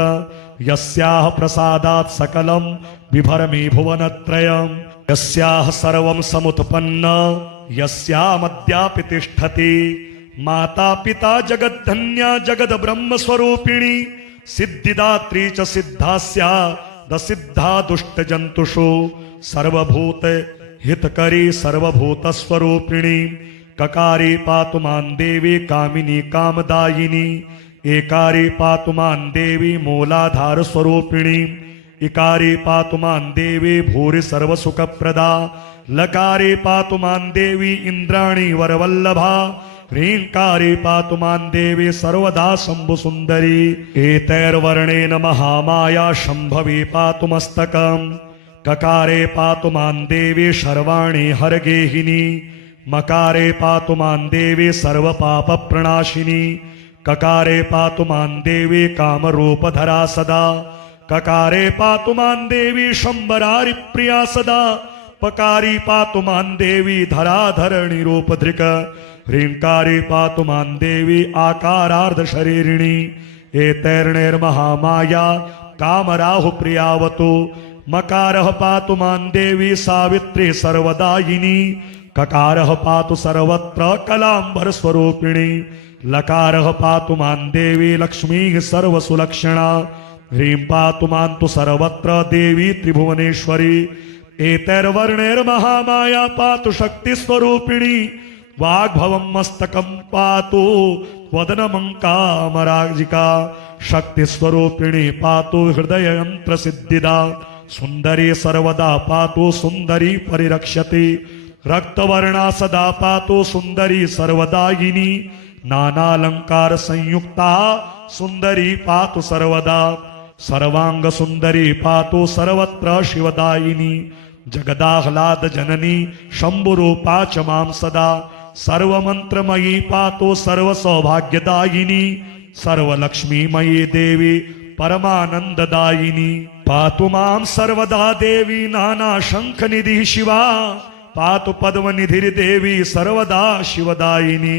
यस्याः प्रसादात् सकलं बिभर्मि भुवनत्रयं यस्याः सर्वं समुत्पन्न यस्यामद्यापि तिष्ठति माता पिता जगद्धन्या जगद्ब्रह्मस्वरूपिणी सिद्धिदात्री च सिद्धास्या दसिद्धा दुष्टजन्तुषु सर्वभूत हितकरी सर्वभूतस्वरूपिणी ककारी पातु मां देवी कामिनी कामदायिनी एकारी पातु मां देवी मूलाधार स्वरूपिणी इकारी पातु मां देवी भूरि सर्वसुखप्रदा लकारी पातु मां देवी इंद्राणी वरवल्लभा ह्रींकारी पातु मां देवी सर्वदा शम्भुसुन्दरी एतैर्वर्णेन महामाया शम्भवी पातु मस्तकम् ककारे पातु मां देवी सर्वाणि हरगेहिनी मकारे पातु मां देवी सर्वपापप्रणाशिनी ककारे पातु मां देवी कामरूपधरा सदा ककारे पातु मां देवी शम्बरारि प्रिया सदा पकारी पातु मां देवी धराधरणि रूपधृक ह्रींकारी पातु मां देवी आकारार्ध शरीरिणी एतैर्णैर्महामाया कामराहुप्रियावतु मकारः पातु मां देवी सावित्री सर्वदायिनी ककारः पातु सर्वत्र कलाम्बरस्वरूपिणी लकारः पातु मां देवी लक्ष्मीः सर्वसुलक्षणा ह्रीं पातु मां तु सर्वत्र देवी त्रिभुवनेश्वरी एतैर्वर्णैर्महामाया पातु शक्तिस्वरूपिणी वाग्भवं मस्तकं पातु वदनमङ्कामराजिका शक्तिस्वरूपिणी पातु हृदययन्त्रसिद्धिदा सुन्दरी सर्वदा पातु सुन्दरी परिरक्षति रक्तवर्णा सदा पातु सुन्दरी सर्वदायिनी नानालंकार संयुक्ता सुन्दरी पातु सर्वदा सर्वांग सुन्दरी पातु सर्वत्र शिवदायिनी जगदाह्लाद जननी शंभुरूपा च मां सदा सर्वमंत्रमयी पातु सर्वसौभाग्यदायिनी सर्वलक्ष्मीमयी देवी परमानंददायिनी पातु मां सर्वदा देवी नाना शंखनिधि शिवा पातु पद्मनिधिर्देवी सर्वदा शिवदायिनी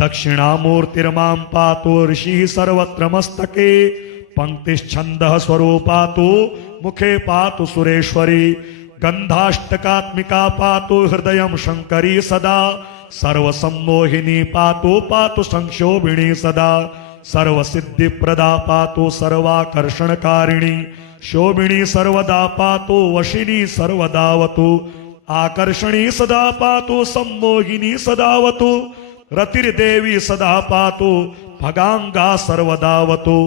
दक्षिणामूर्तिर्मां पातु ऋषिः सर्वत्र मस्तके पंक्तिश्छन्दः स्वरूपा तु मुखे पातु सुरेश्वरी गन्धाष्टकात्मिका पातु हृदयं शङ्करी सदा सर्वसम्मोहिनी पातु पातु संक्षोभिणी सदा सर्वसिद्धिप्रदा पातु सर्वाकर्षणकारिणी शोभिनी सर्वदा पातु वशिनी सर्वदावतु आकर्षणी सदा पातु सम्मोहिनी सदावतु रतिर्देवी सदा पातु भगांगा सर्वदावतु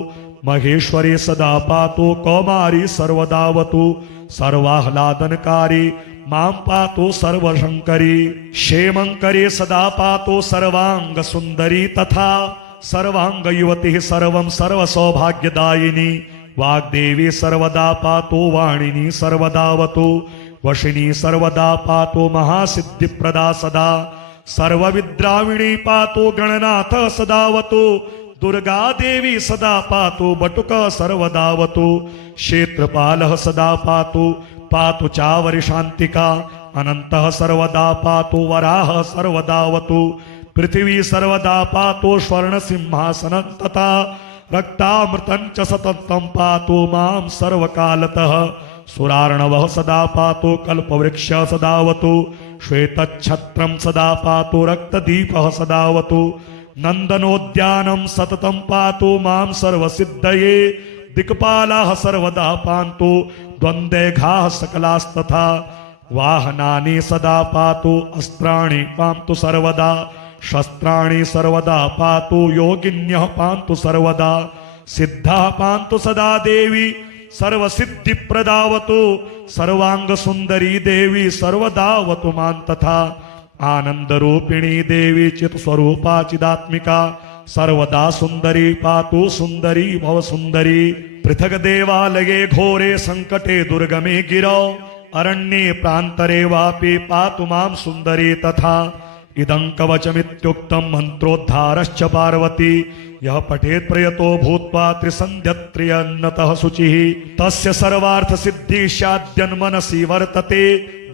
महेश्वरी सदा पातु कौमारी सर्वदावतु सर्वाह्लादनकारी मां पातु सर्वशंकरी क्षेमंकरी सदा पातु सर्वांग सुंदरी तथा सर्वांग युवती सर्वं सर्वसौभाग्यदायिनी वाग्देवी सर्वदा पातु वाणिनी सर्वदावतु वशिनी सर्वदा पातु महासिद्धिप्रदा सदा सर्वविद्राविणी पातु गणनाथ सदावतु दुर्गा देवी सदा पातु बटुक सर्वदावतु क्षेत्रपालः सदा पातु पातु चावरि शान्तिका अनन्तः सर्वदा पातु वराह सर्वदावतु पृथिवी सर्वदा पातु स्वर्णसिंहासनं तथा रक्तामृतं च सततं पातु मां सर्वकालतः सुरार्णवः सदा पातु कल्पवृक्ष सदावतु श्वेतच्छत्रं सदा पातु रक्तदीपः सदावतु नन्दनोद्यानं सततं पातु मां सर्वसिद्धये दिक्पालाः सर्वदा पान्तु द्वन्द्वैघाः सकलास्तथा वाहनानि सदा पातु अस्त्राणि पान्तु सर्वदा शस्त्राणि सर्वदा पातु योगिन्यः पान्तु सर्वदा सिद्धाः पान्तु सदा देवी सर्वसिद्धिप्रदावतु सर्वांग सुंदरी देवी सर्वदावतु मां तथा आनंदरूपिणी देवी चित्स्वरूपा चिदात्मिका सर्वदा सुंदरी पातु सुंदरी भव सुंदरी पृथक देवालये घोरे संकटे दुर्गमे गिरौ अरण्ये प्रान्तरे वापि पातु मां सुंदरी तथा इदं कवचमित्युक्तं मन्त्रोद्धारश्च पार्वती यः पठेत् प्रयतो भूत्वा त्रिसन्ध्यत्रियन्नतः शुचिः तस्य सर्वार्थ सिद्धि स्याद्यन्मनसि वर्तते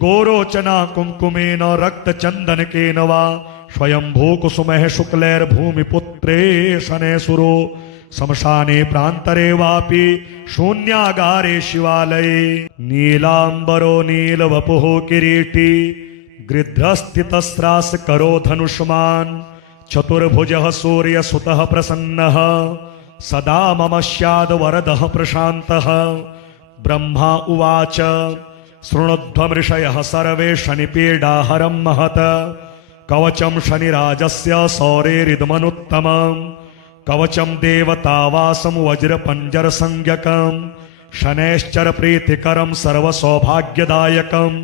गोरोचना कुङ्कुमेन रक्तचन्दनकेन वा स्वयंभू कुसुमः शुक्लैर्भूमिपुत्रे शनैसुरो शमशाने प्रान्तरे वापि शून्यागारे शिवालये नीलाम्बरो नीलवपुः किरीटी गृध्रस्थितस्रास करो धनुष्मान् चतुर्भुजः सूर्यसुतः प्रसन्नः सदा मम स्याद् वरदः प्रशान्तः ब्रह्मा उवाच शृणुध्वमृषयः सर्वे शनिपीडाहरं महत कवचं शनिराजस्य सौरेरिदमनुत्तमम् कवचं देवतावासं वज्रपञ्जरसंज्ञकं शनैश्चर प्रीतिकरं सर्वसौभाग्यदायकम्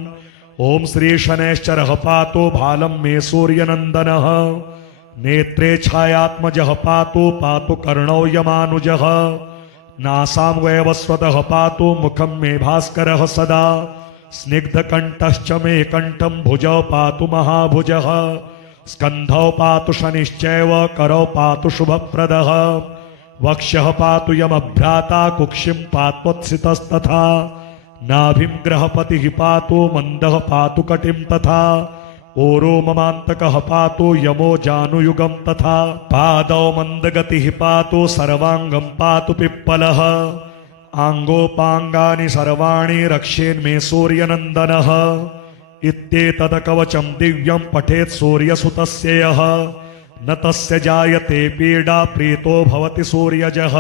ओम श्री शनैश्चरः पातु भालं मे सूर्यनन्दनः नेत्रे छायात्मजः पातु पातु कर्णौ यमानुजः नासां वैवस्वतः पातु मुखं मे भास्करः सदा स्निग्धकण्ठश्च मे कण्ठं भुजौ पातु महाभुजः स्कन्धौ पातु शनिश्चैव करौ पातु शुभप्रदः वक्ष्यः पातु यमभ्राता कुक्षिं पात्वत्सितस्तथा नाभिं ग्रहपतिः पातु मन्दः पातु कटिं तथा ओरो ममान्तकः पातु यमो जानुयुगं तथा पादौ मन्दगतिः पातु सर्वाङ्गं पातु पिप्पलः आङ्गोपाङ्गानि सर्वाणि रक्षेन्मे सूर्यनन्दनः इत्येतत् कवचं दिव्यं पठेत् सूर्यसुतस्य यः न तस्य जायते पीडा प्रीतो भवति सूर्यजः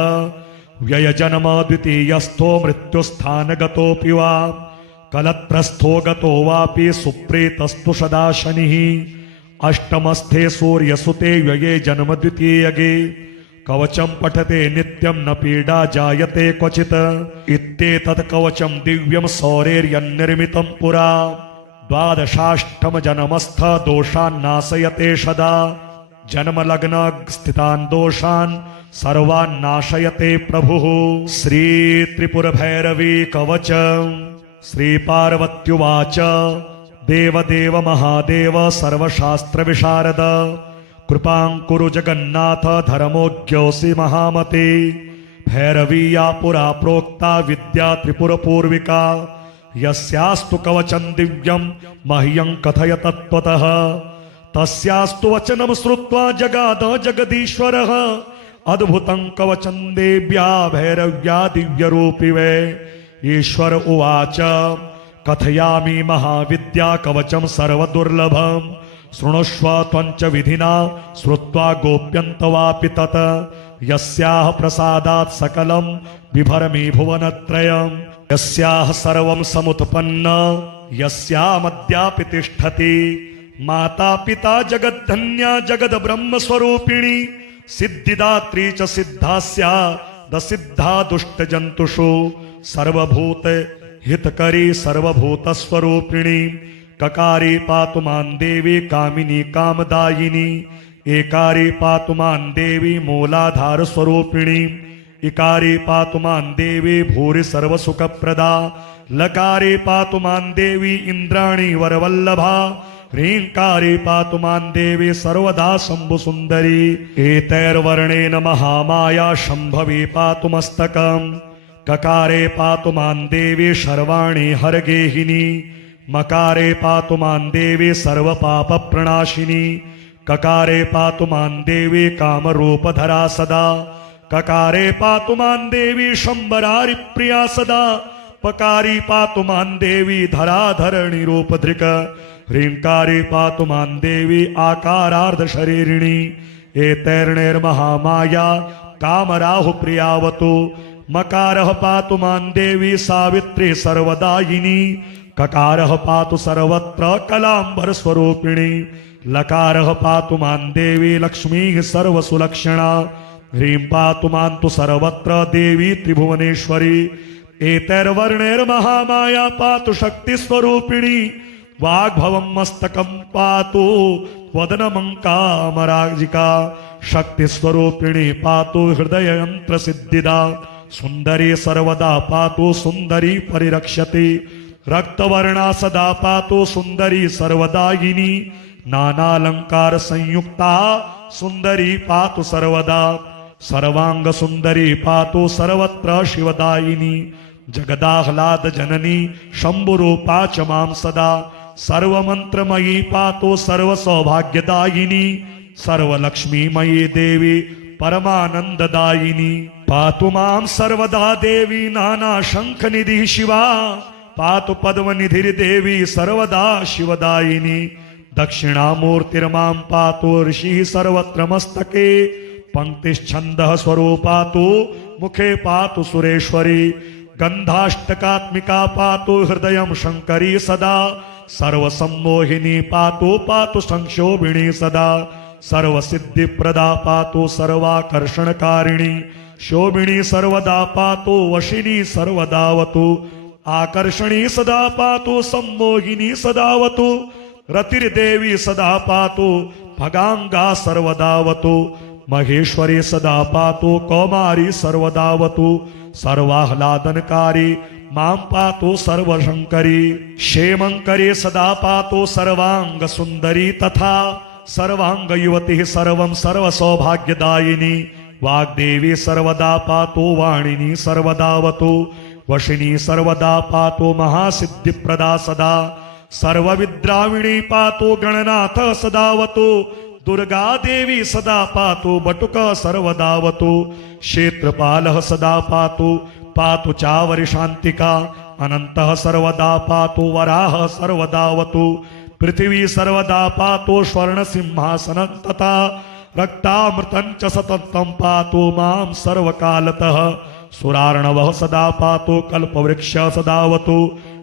व्ययजन्म द्वितीयस्थो मृत्युस्थानगतोऽपि वा कलत्रस्थो गतो वापि सुप्रीतस्तु सदा शनिः अष्टमस्थे सूर्यसुते व्यये जन्म द्वितीयगे कवचं पठते नित्यं न पीडा जायते क्वचित् इत्येतत् कवचं दिव्यं सौरेर्यन्निर्मितं पुरा द्वादशाष्टम जन्मस्थ दोषान्नाशयते सदा जन्मलग्न स्थितान् दोषान् सर्वान् नाशयते प्रभुः। श्री त्रिपुरभैरवी कवचम्। श्री पार्वत्युवाच देवदेव महादेव सर्वशास्त्रविशारद कृपां कुरु जगन्नाथ धर्मोऽज्ञोऽसि महामते भैरवीया पुरा प्रोक्ता विद्या त्रिपुरपूर्विका यस्यास्तु कवचं दिव्यं मह्यं कथय तत्त्वतः तस्यास्तु वचनं श्रुत्वा जगाद जगदीश्वरः अद्भुतं कवचं देव्या भैरव्या दिव्यरूपि वै। ईश्वर उवाच कथयामि महाविद्या कवचं सर्वदुर्लभं शृणुष्व त्वञ्च विधिना श्रुत्वा गोप्यन्तवापि तत् यस्याः प्रसादात् सकलं बिभर्मि भुवनत्रयं यस्याः सर्वं समुत्पन्न यस्यामद्यापि तिष्ठति माता पिता जगद्धन्या जगद्ब्रह्मस्वरूपिणी सिद्धिदात्री च सिद्धास्या दसिद्धा दुष्टजन्तुषु सर्वभूत हितकरी सर्वभूतस्वरूपिणी ककारी पातु मां देवी कामिनी कामदायिनी एकारी पातु मां देवी मूलाधार स्वरूपिणी इकारी पातु मां देवी भूरि सर्वसुखप्रदा लकारी पातु मां देवी इंद्राणी वरवल्लभा ह्रींकारी पातु मां देवी सर्वदा शम्भुसुन्दरी एतैर्वर्णेन महामाया शम्भवी पातु मस्तकम् ककारे पातु मां देवी सर्वाणि हरगेहिनी मकारे पातु मां देवी सर्वपापप्रणाशिनी ककारे पातु मां देवी कामरूपधरा सदा ककारे पातु मां देवी शम्बरारि प्रिया सदा पकारी पातु मां देवी धराधरणि रूपधृक ह्रींकारी पातु मां देवी आकारार्ध शरीरिणी एतैर्णैर्महामाया कामराहु प्रियावतु मकारः पातु मां देवी सावित्री सर्वदायिनी ककारः पातु सर्वत्र कलांबर स्वरूपिणी लकारः पातु मां देवी लक्ष्मीः सर्वसुलक्षणा ह्रीं पातु मां तु सर्वत्र देवी त्रिभुवनेश्वरी एतैर्वर्णैर्महामाया पातु शक्तिस्वरूपिणी वाग्भवं मस्तकं पातु वदनमङ्कामराजिका शक्तिस्वरूपिणी पातु हृदययन्त्रसिद्धिदा सुन्दरी सर्वदा पातु सुन्दरी परिरक्षति रक्तवर्णा सदा पातु सुन्दरी सर्वदायिनी नानालंकार संयुक्ता सुन्दरी पातु सर्वदा सर्वांग सुन्दरी पातु सर्वत्र शिवदायिनी जगदाह्लाद जननी शंभुरूपा च मां सदा सर्वमंत्रमयी पातु सर्वसौभाग्यदायिनी सर्वलक्ष्मीमयी देवी परमानंददायिनी पातु मां सर्वदा देवी नाना शंखनिधि शिवा पातु पद्मनिधिर्देवी सर्वदा शिवदायिनी दक्षिणामूर्तिर्मां पातु ऋषिः सर्वत्र मस्तके पंक्तिश्छन्दः स्वरूपा तु मुखे पातु सुरेश्वरी गंधाष्टकात्मिका पातु हृदयं शंकरी सदा सर्वसम्मोहिनी पातु पातु संक्षोभिणी सदा सर्वसिद्धिप्रदा पातु सर्वाकर्षणकारिणी शोभिनी सर्वदा पातु वशिनी सर्वदावतु आकर्षणी सदा पातु सम्मोहिनी सदावतु रतिर्देवी सदा पातु भगांगा सर्वदावतु महेश्वरी सदा पातु कौमारी सर्वदावतु सर्वाह्लादनकारी मां पातु सर्वशंकरी क्षेमंकरी सदा पातु सर्वांग सुंदरी तथा सर्वांग युवती सर्वं सर्वसौभाग्यदायिनी वाग्देवी सर्वदा पातु वाणिनी सर्वदावतु वशिनी सर्वदा पातु महासिद्धिप्रदा सदा सर्वविद्राविणी पातो गणनाथ सदावतो दुर्गा देवी सदा पातो बटुक सर्वदावतो क्षेत्रपालः सदा पातो पातु चावरि शान्तिका अनन्तः सर्वदा पातो वराह सर्वदावतो पृथिवी सर्वदा पातो स्वर्णसिंहासनं तथा रक्तामृतं च सततं पातो मां सर्वकालतः सुरार्णवः सदा पातो कल्पवृक्ष सदावतो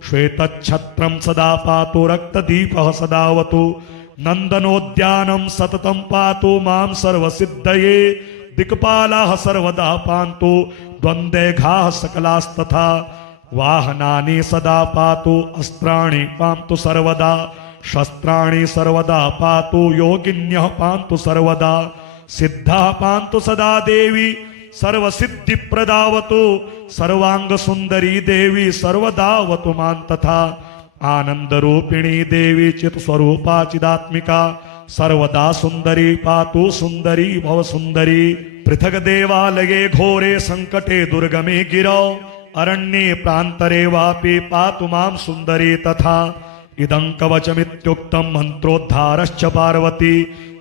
श्वेतच्छत्रं सदा पातो रक्तदीपः सदावतो नन्दनोद्यानं सततं पातो मां सर्वसिद्धये दिक्पालाः सर्वदा पान्तु द्वन्द्वैघाः सकलास्तथा वाहनानि सदा पातु अस्त्राणि पान्तु सर्वदा शस्त्राणि सर्वदा पातु योगिन्यः पान्तु सर्वदा सिद्धाः पान्तु सदा देवी सर्वसिद्धिप्रदावतु सर्वाङ्गसुन्दरी देवी सर्वदावतु मां तथा आनन्दरूपिणी देवी चित्स्वरूपा चिदात्मिका सर्वदा सुन्दरी पातु सुन्दरी भव सुन्दरी पृथग देवालये घोरे संकटे दुर्गमे गिरौ अरण्ये प्रान्तरे वापि पातु मां सुन्दरी तथा इदं कवचमित्युक्तं मन्त्रोद्धारश्च पार्वती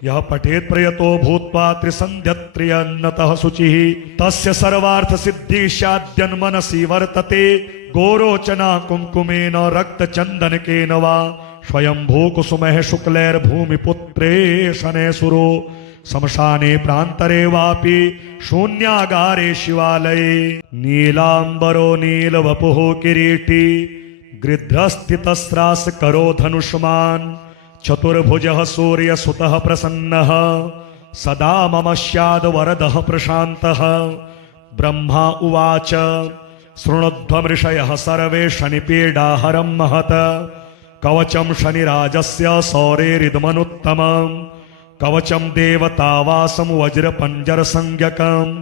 यः पठेत् प्रयतो भूत्वा त्रिसन्ध्यत्रियन्नतः शुचिः तस्य सर्वार्थसिद्धिः स्याद्यन्मनसि वर्तते गोरोचना कुङ्कुमेन रक्तचन्दनकेन वा स्वयंभूकुसुमः शुक्लैर्भूमिपुत्रे शनैसुरो श्मशाने प्रान्तरे वापि शून्यागारे शिवालये नीलाम्बरो नीलवपुः किरीटी गृध्रस्थितस्रास करो धनुष्मान् चतुर्भुजः सूर्यसुतः प्रसन्नः सदा मम स्याद् वरदः प्रशान्तः ब्रह्मा उवाच शृणुध्वमृषयः सर्वे शनिपीडाहरं महत कवचं शनिराजस्य सौरेरिदमनुत्तमम् कवचं देवतावासं वज्रपञ्जरसंज्ञकम्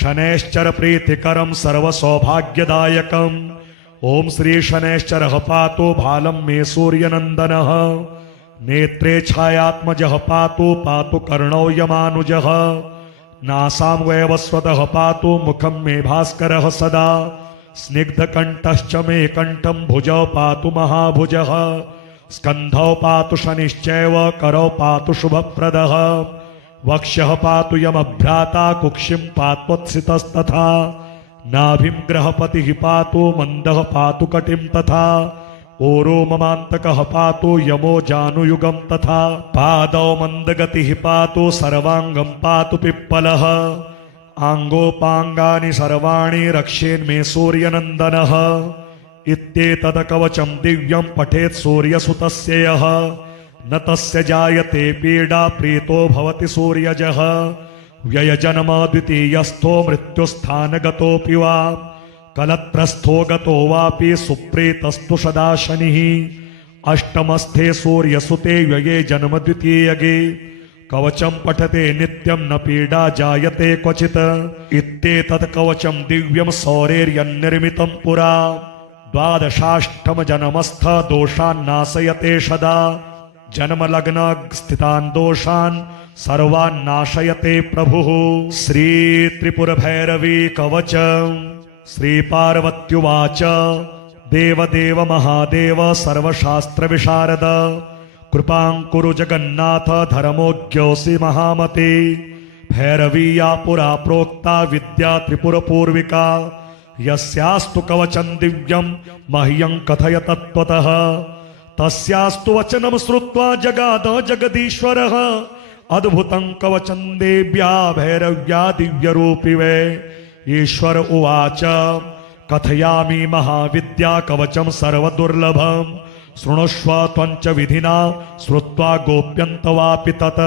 शनैश्चर प्रीतिकरं सर्वसौभाग्यदायकम् ॐ श्री शनैश्चरः पातु भालं मे सूर्यनन्दनः नेत्रे छायात्मजः पातु कर्णौ यमानुजः नासां वैवस्वतः पातु मुखं मे भास्करः सदा स्निग्धकण्ठश्च मे कण्ठं भुजौ पातु महाभुजः स्कन्धौ पातु शनिश्चैव करौ पातु शुभप्रदः वक्ष्यः पातु यमभ्राता कुक्षिं पात्वत्सितस्तथा नाभिं ग्रहपतिः पातु मन्दः पातु कटिं तथा ओरो ममान्तकः पातु यमो जानुयुगं तथा पादौ मन्दगतिः पातु सर्वाङ्गं पातु पिप्पलः आङ्गोपाङ्गानि सर्वाणि रक्षेन्मे सूर्यनन्दनः इत्येतद् कवचं दिव्यं पठेत् सूर्यसुतस्य यः न तस्य जायते पीडा प्रीतो भवति सूर्यजः व्ययजन्म द्वितीयस्थो मृत्युस्थानगतोऽपि वा कलत्रस्थो गतो वापि सुप्रीतस्तु सदा शनिः अष्टमस्थे सूर्यसुते व्यये जन्म द्वितीयगे कवचं पठते नित्यं न पीडा जायते क्वचित् इत्येतत् कवचं दिव्यं सौरेर्यन्निर्मितं पुरा द्वादशाष्टम जन्मस्थ दोषान्नाशयते सदा जन्मलग्न स्थितान् दोषान् सर्वान्नाशयते प्रभुः श्री त्रिपुरभैरवी कवचम् श्री पार्वत्युवाच देवदेव महादेव सर्वशास्त्रविशारद कृपां कुरु जगन्नाथ धर्मोऽज्ञोऽसि महामते भैरवीया पुरा प्रोक्ता विद्या त्रिपुरपूर्विका यस्यास्तु कवचं दिव्यं मह्यं कथय तत्त्वतः तस्यास्तु वचनं श्रुत्वा जगाद जगदीश्वरः अद्भुतं कवचं देव्या भैरव्या दिव्यरूपि वै ईश्वर उवाच कथयामि महाविद्या कवचं सर्वदुर्लभं शृणुष्व त्वञ्च विधिना श्रुत्वा गोप्यन्तवापि तत्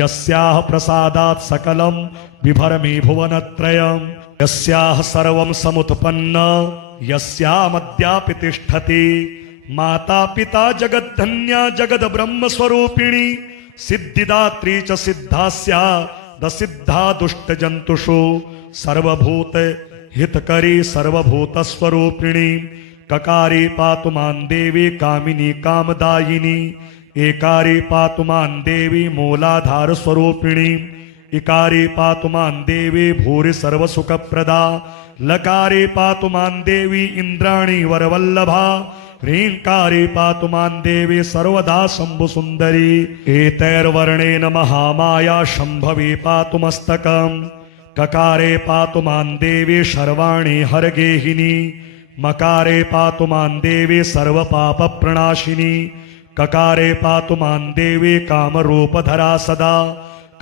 यस्याः प्रसादात् सकलं बिभर्मि भुवनत्रयम् यस्याः सर्वं समुत्पन्न यस्यामद्यापि तिष्ठति माता पिता जगद्धन्या जगद ब्रह्मस्वरूपिणी सिद्धिदात्री च सिद्धास्या दसिद्धा दुष्टजन्तुषु सर्वभूत हितकरी सर्वभूतस्वरूपिणी ककारी पातु मां देवी कामिनी कामदायिनी एकारी पातु मां देवी मूलाधार स्वरूपिणी इकारी पातु मां देवी भूरि सर्वसुखप्रदा लकारी पातु मां देवी इंद्राणी वरवल्लभा ह्रीङ्कारे पातु मां देवी सर्वदा शम्भुसुन्दरी एतैर्वर्णेन महामाया शम्भवे पातु मस्तकम् ककारे पातु मां देवी सर्वाणि हरगेहिनी मकारे पातु मां देवी सर्वपापप्रणाशिनी ककारे पातु मां देवी कामरूपधरा सदा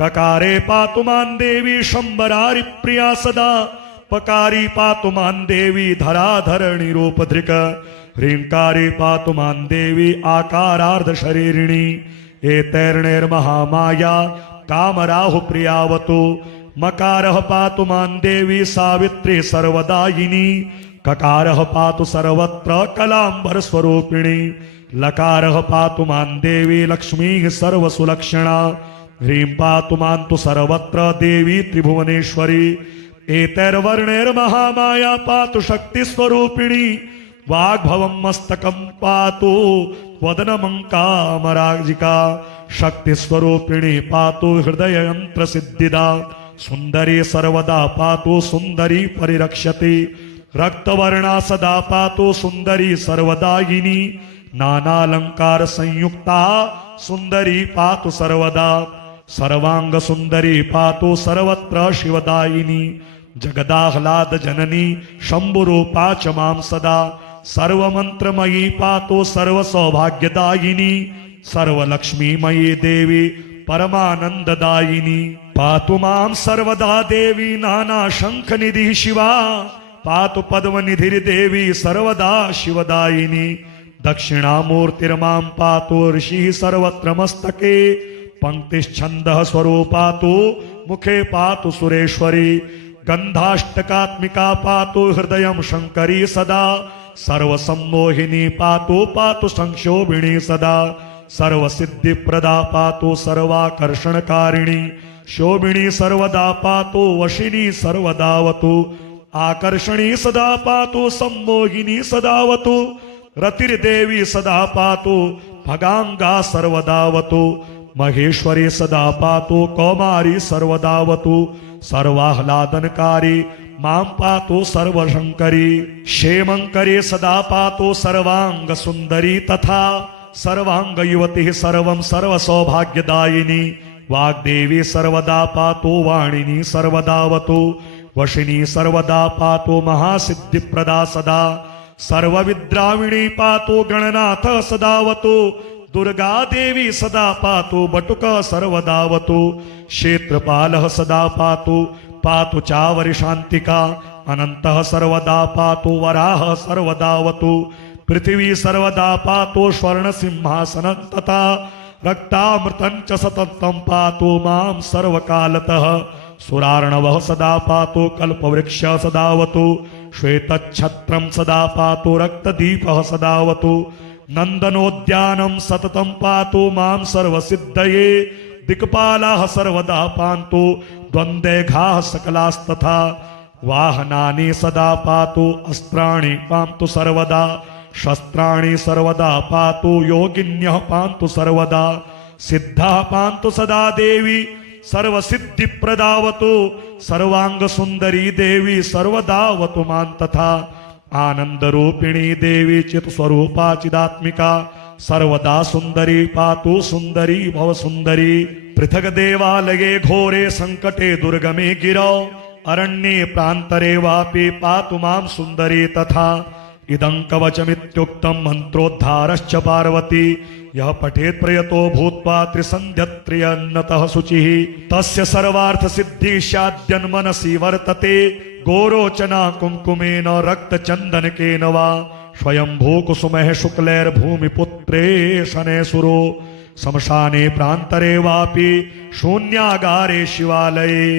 ककारे पातु मां देवी शंबरारि प्रिया सदा पकारी पातु मां देवी धराधरणि रूपधृक ह्रीङ्कारे पातु मां देवी आकारार्ध शरीरिणी एतैर्णैर्महामाया कामराहु प्रियावतु मकारः पातु मां देवी सावित्री सर्वदायिनी ककारः पातु सर्वत्र कलांबर स्वरूपिणी लकारः पातु मां देवी लक्ष्मीः सर्वसुलक्षणा ह्रीं पातु मां तु सर्वत्र देवी त्रिभुवनेश्वरी एतैर्वर्णैर्महामाया पातु शक्तिस्वरूपिणी वाग्भवं मस्तकं पातु वदनमङ्कामराजिका शक्तिस्वरूपिणी पातु हृदययन्त्रसिद्धिदा सुन्दरी सर्वदा पातु सुन्दरी परिरक्षति रक्तवर्णा सदा पातु सुन्दरी सर्वदायिनी नानालंकार संयुक्ता सुन्दरी पातु सर्वदा सर्वांग सुन्दरी पातु सर्वत्र शिवदायिनी जगदाह्लाद जननी शंभुरूपा च मां सदा सर्वमंत्रमयी पातु सर्वसौभाग्यदायिनी सर्वलक्ष्मीमयी देवी परमानंददायिनी पातु मां सर्वदा देवी नाना शंखनिधि शिवा पातु पद्मनिधिर्देवी सर्वदा शिवदायिनी दक्षिणामूर्तिर्मां पातु ऋषिः सर्वत्र मस्तके पंक्तिश्छन्दः स्वरूपा तु मुखे पातु सुरेश्वरी गन्धाष्टकात्मिका पातु हृदयं शङ्करी सदा सर्वसम्मोहिनी पातु पातु संक्षोभिणी सदा सर्वसिद्धिप्रदा पातु सर्वाकर्षणकारिणी शोभिनी सर्वदा पातु वशिनी सर्वदावतु आकर्षणी सदा पातु सम्मोहिनी सदावतु रतिर्देवी सदा पातु भगांगा सर्वदावतु महेश्वरी सदा पातु कौमारी सर्वदावतु सर्वाह्लादनकारी मां पातु सर्वशंकरी क्षेमंकरी सदा पातु सर्वांग सुंदरी तथा सर्वांग युवती सर्वं सर्वसौभाग्यदायिनी वाग्देवी सर्वदा पातु वाणिनी सर्वदावतु वशिनी सर्वदा पातु महासिद्धिप्रदा सदा सर्वविद्राविणी पातु गणनाथ सदावतु दुर्गा देवी सदा पातु बटुक सर्वदावतु क्षेत्रपालः सदा पातु पातु चावरि शान्तिका अनन्तः सर्वदा पातु वराह सर्वदावतु पृथिवी सर्वदा पातु स्वर्णसिंहासनं तथा रक्तामृतं च सततं पातु मां सर्वकालतः सुरार्णवः सदा पातु कल्पवृक्ष सदावतु श्वेतच्छत्रं सदा पातु रक्तदीपः सदावतु नन्दनोद्यानं सततं पातु मां सर्वसिद्धये दिक्पालाः सर्वदा पान्तु द्वन्द्वैघाः सकलास्तथा वाहनानि सदा पातु अस्त्राणि पान्तु सर्वदा शस्त्राणि सर्वदा पातु योगिन्यः पान्तु सर्वदा सिद्धाः पान्तु सदा देवी सर्वसिद्धिप्रदावतु सर्वांगसुन्दरी देवी सर्वदावतु मां तथा आनन्दरूपिणी देवी चित्स्वरूपा चिदात्मिका सर्वदा सुन्दरी पातु सुन्दरी भवसुन्दरी पृथक् देवालये घोरे संकटे दुर्गमे गिरौ अरण्ये प्रान्तरे वापि पातु मां सुन्दरी तथा इदं कवचमित्युक्तं मन्त्रोद्धारश्च पार्वती यः पठेत् प्रयतो भूत्वा त्रिसन्ध्यत्रियन्नतः शुचिः तस्य सर्वार्थसिद्धिः स्याद्यन्मनसि वर्तते गोरोचना कुङ्कुमेन रक्तचन्दनकेन वा स्वयंभूकुसुमैः शुक्लैर्भूमिपुत्रे शनैसुरो श्मशाने प्रान्तरे वापि शून्यागारे शिवालये।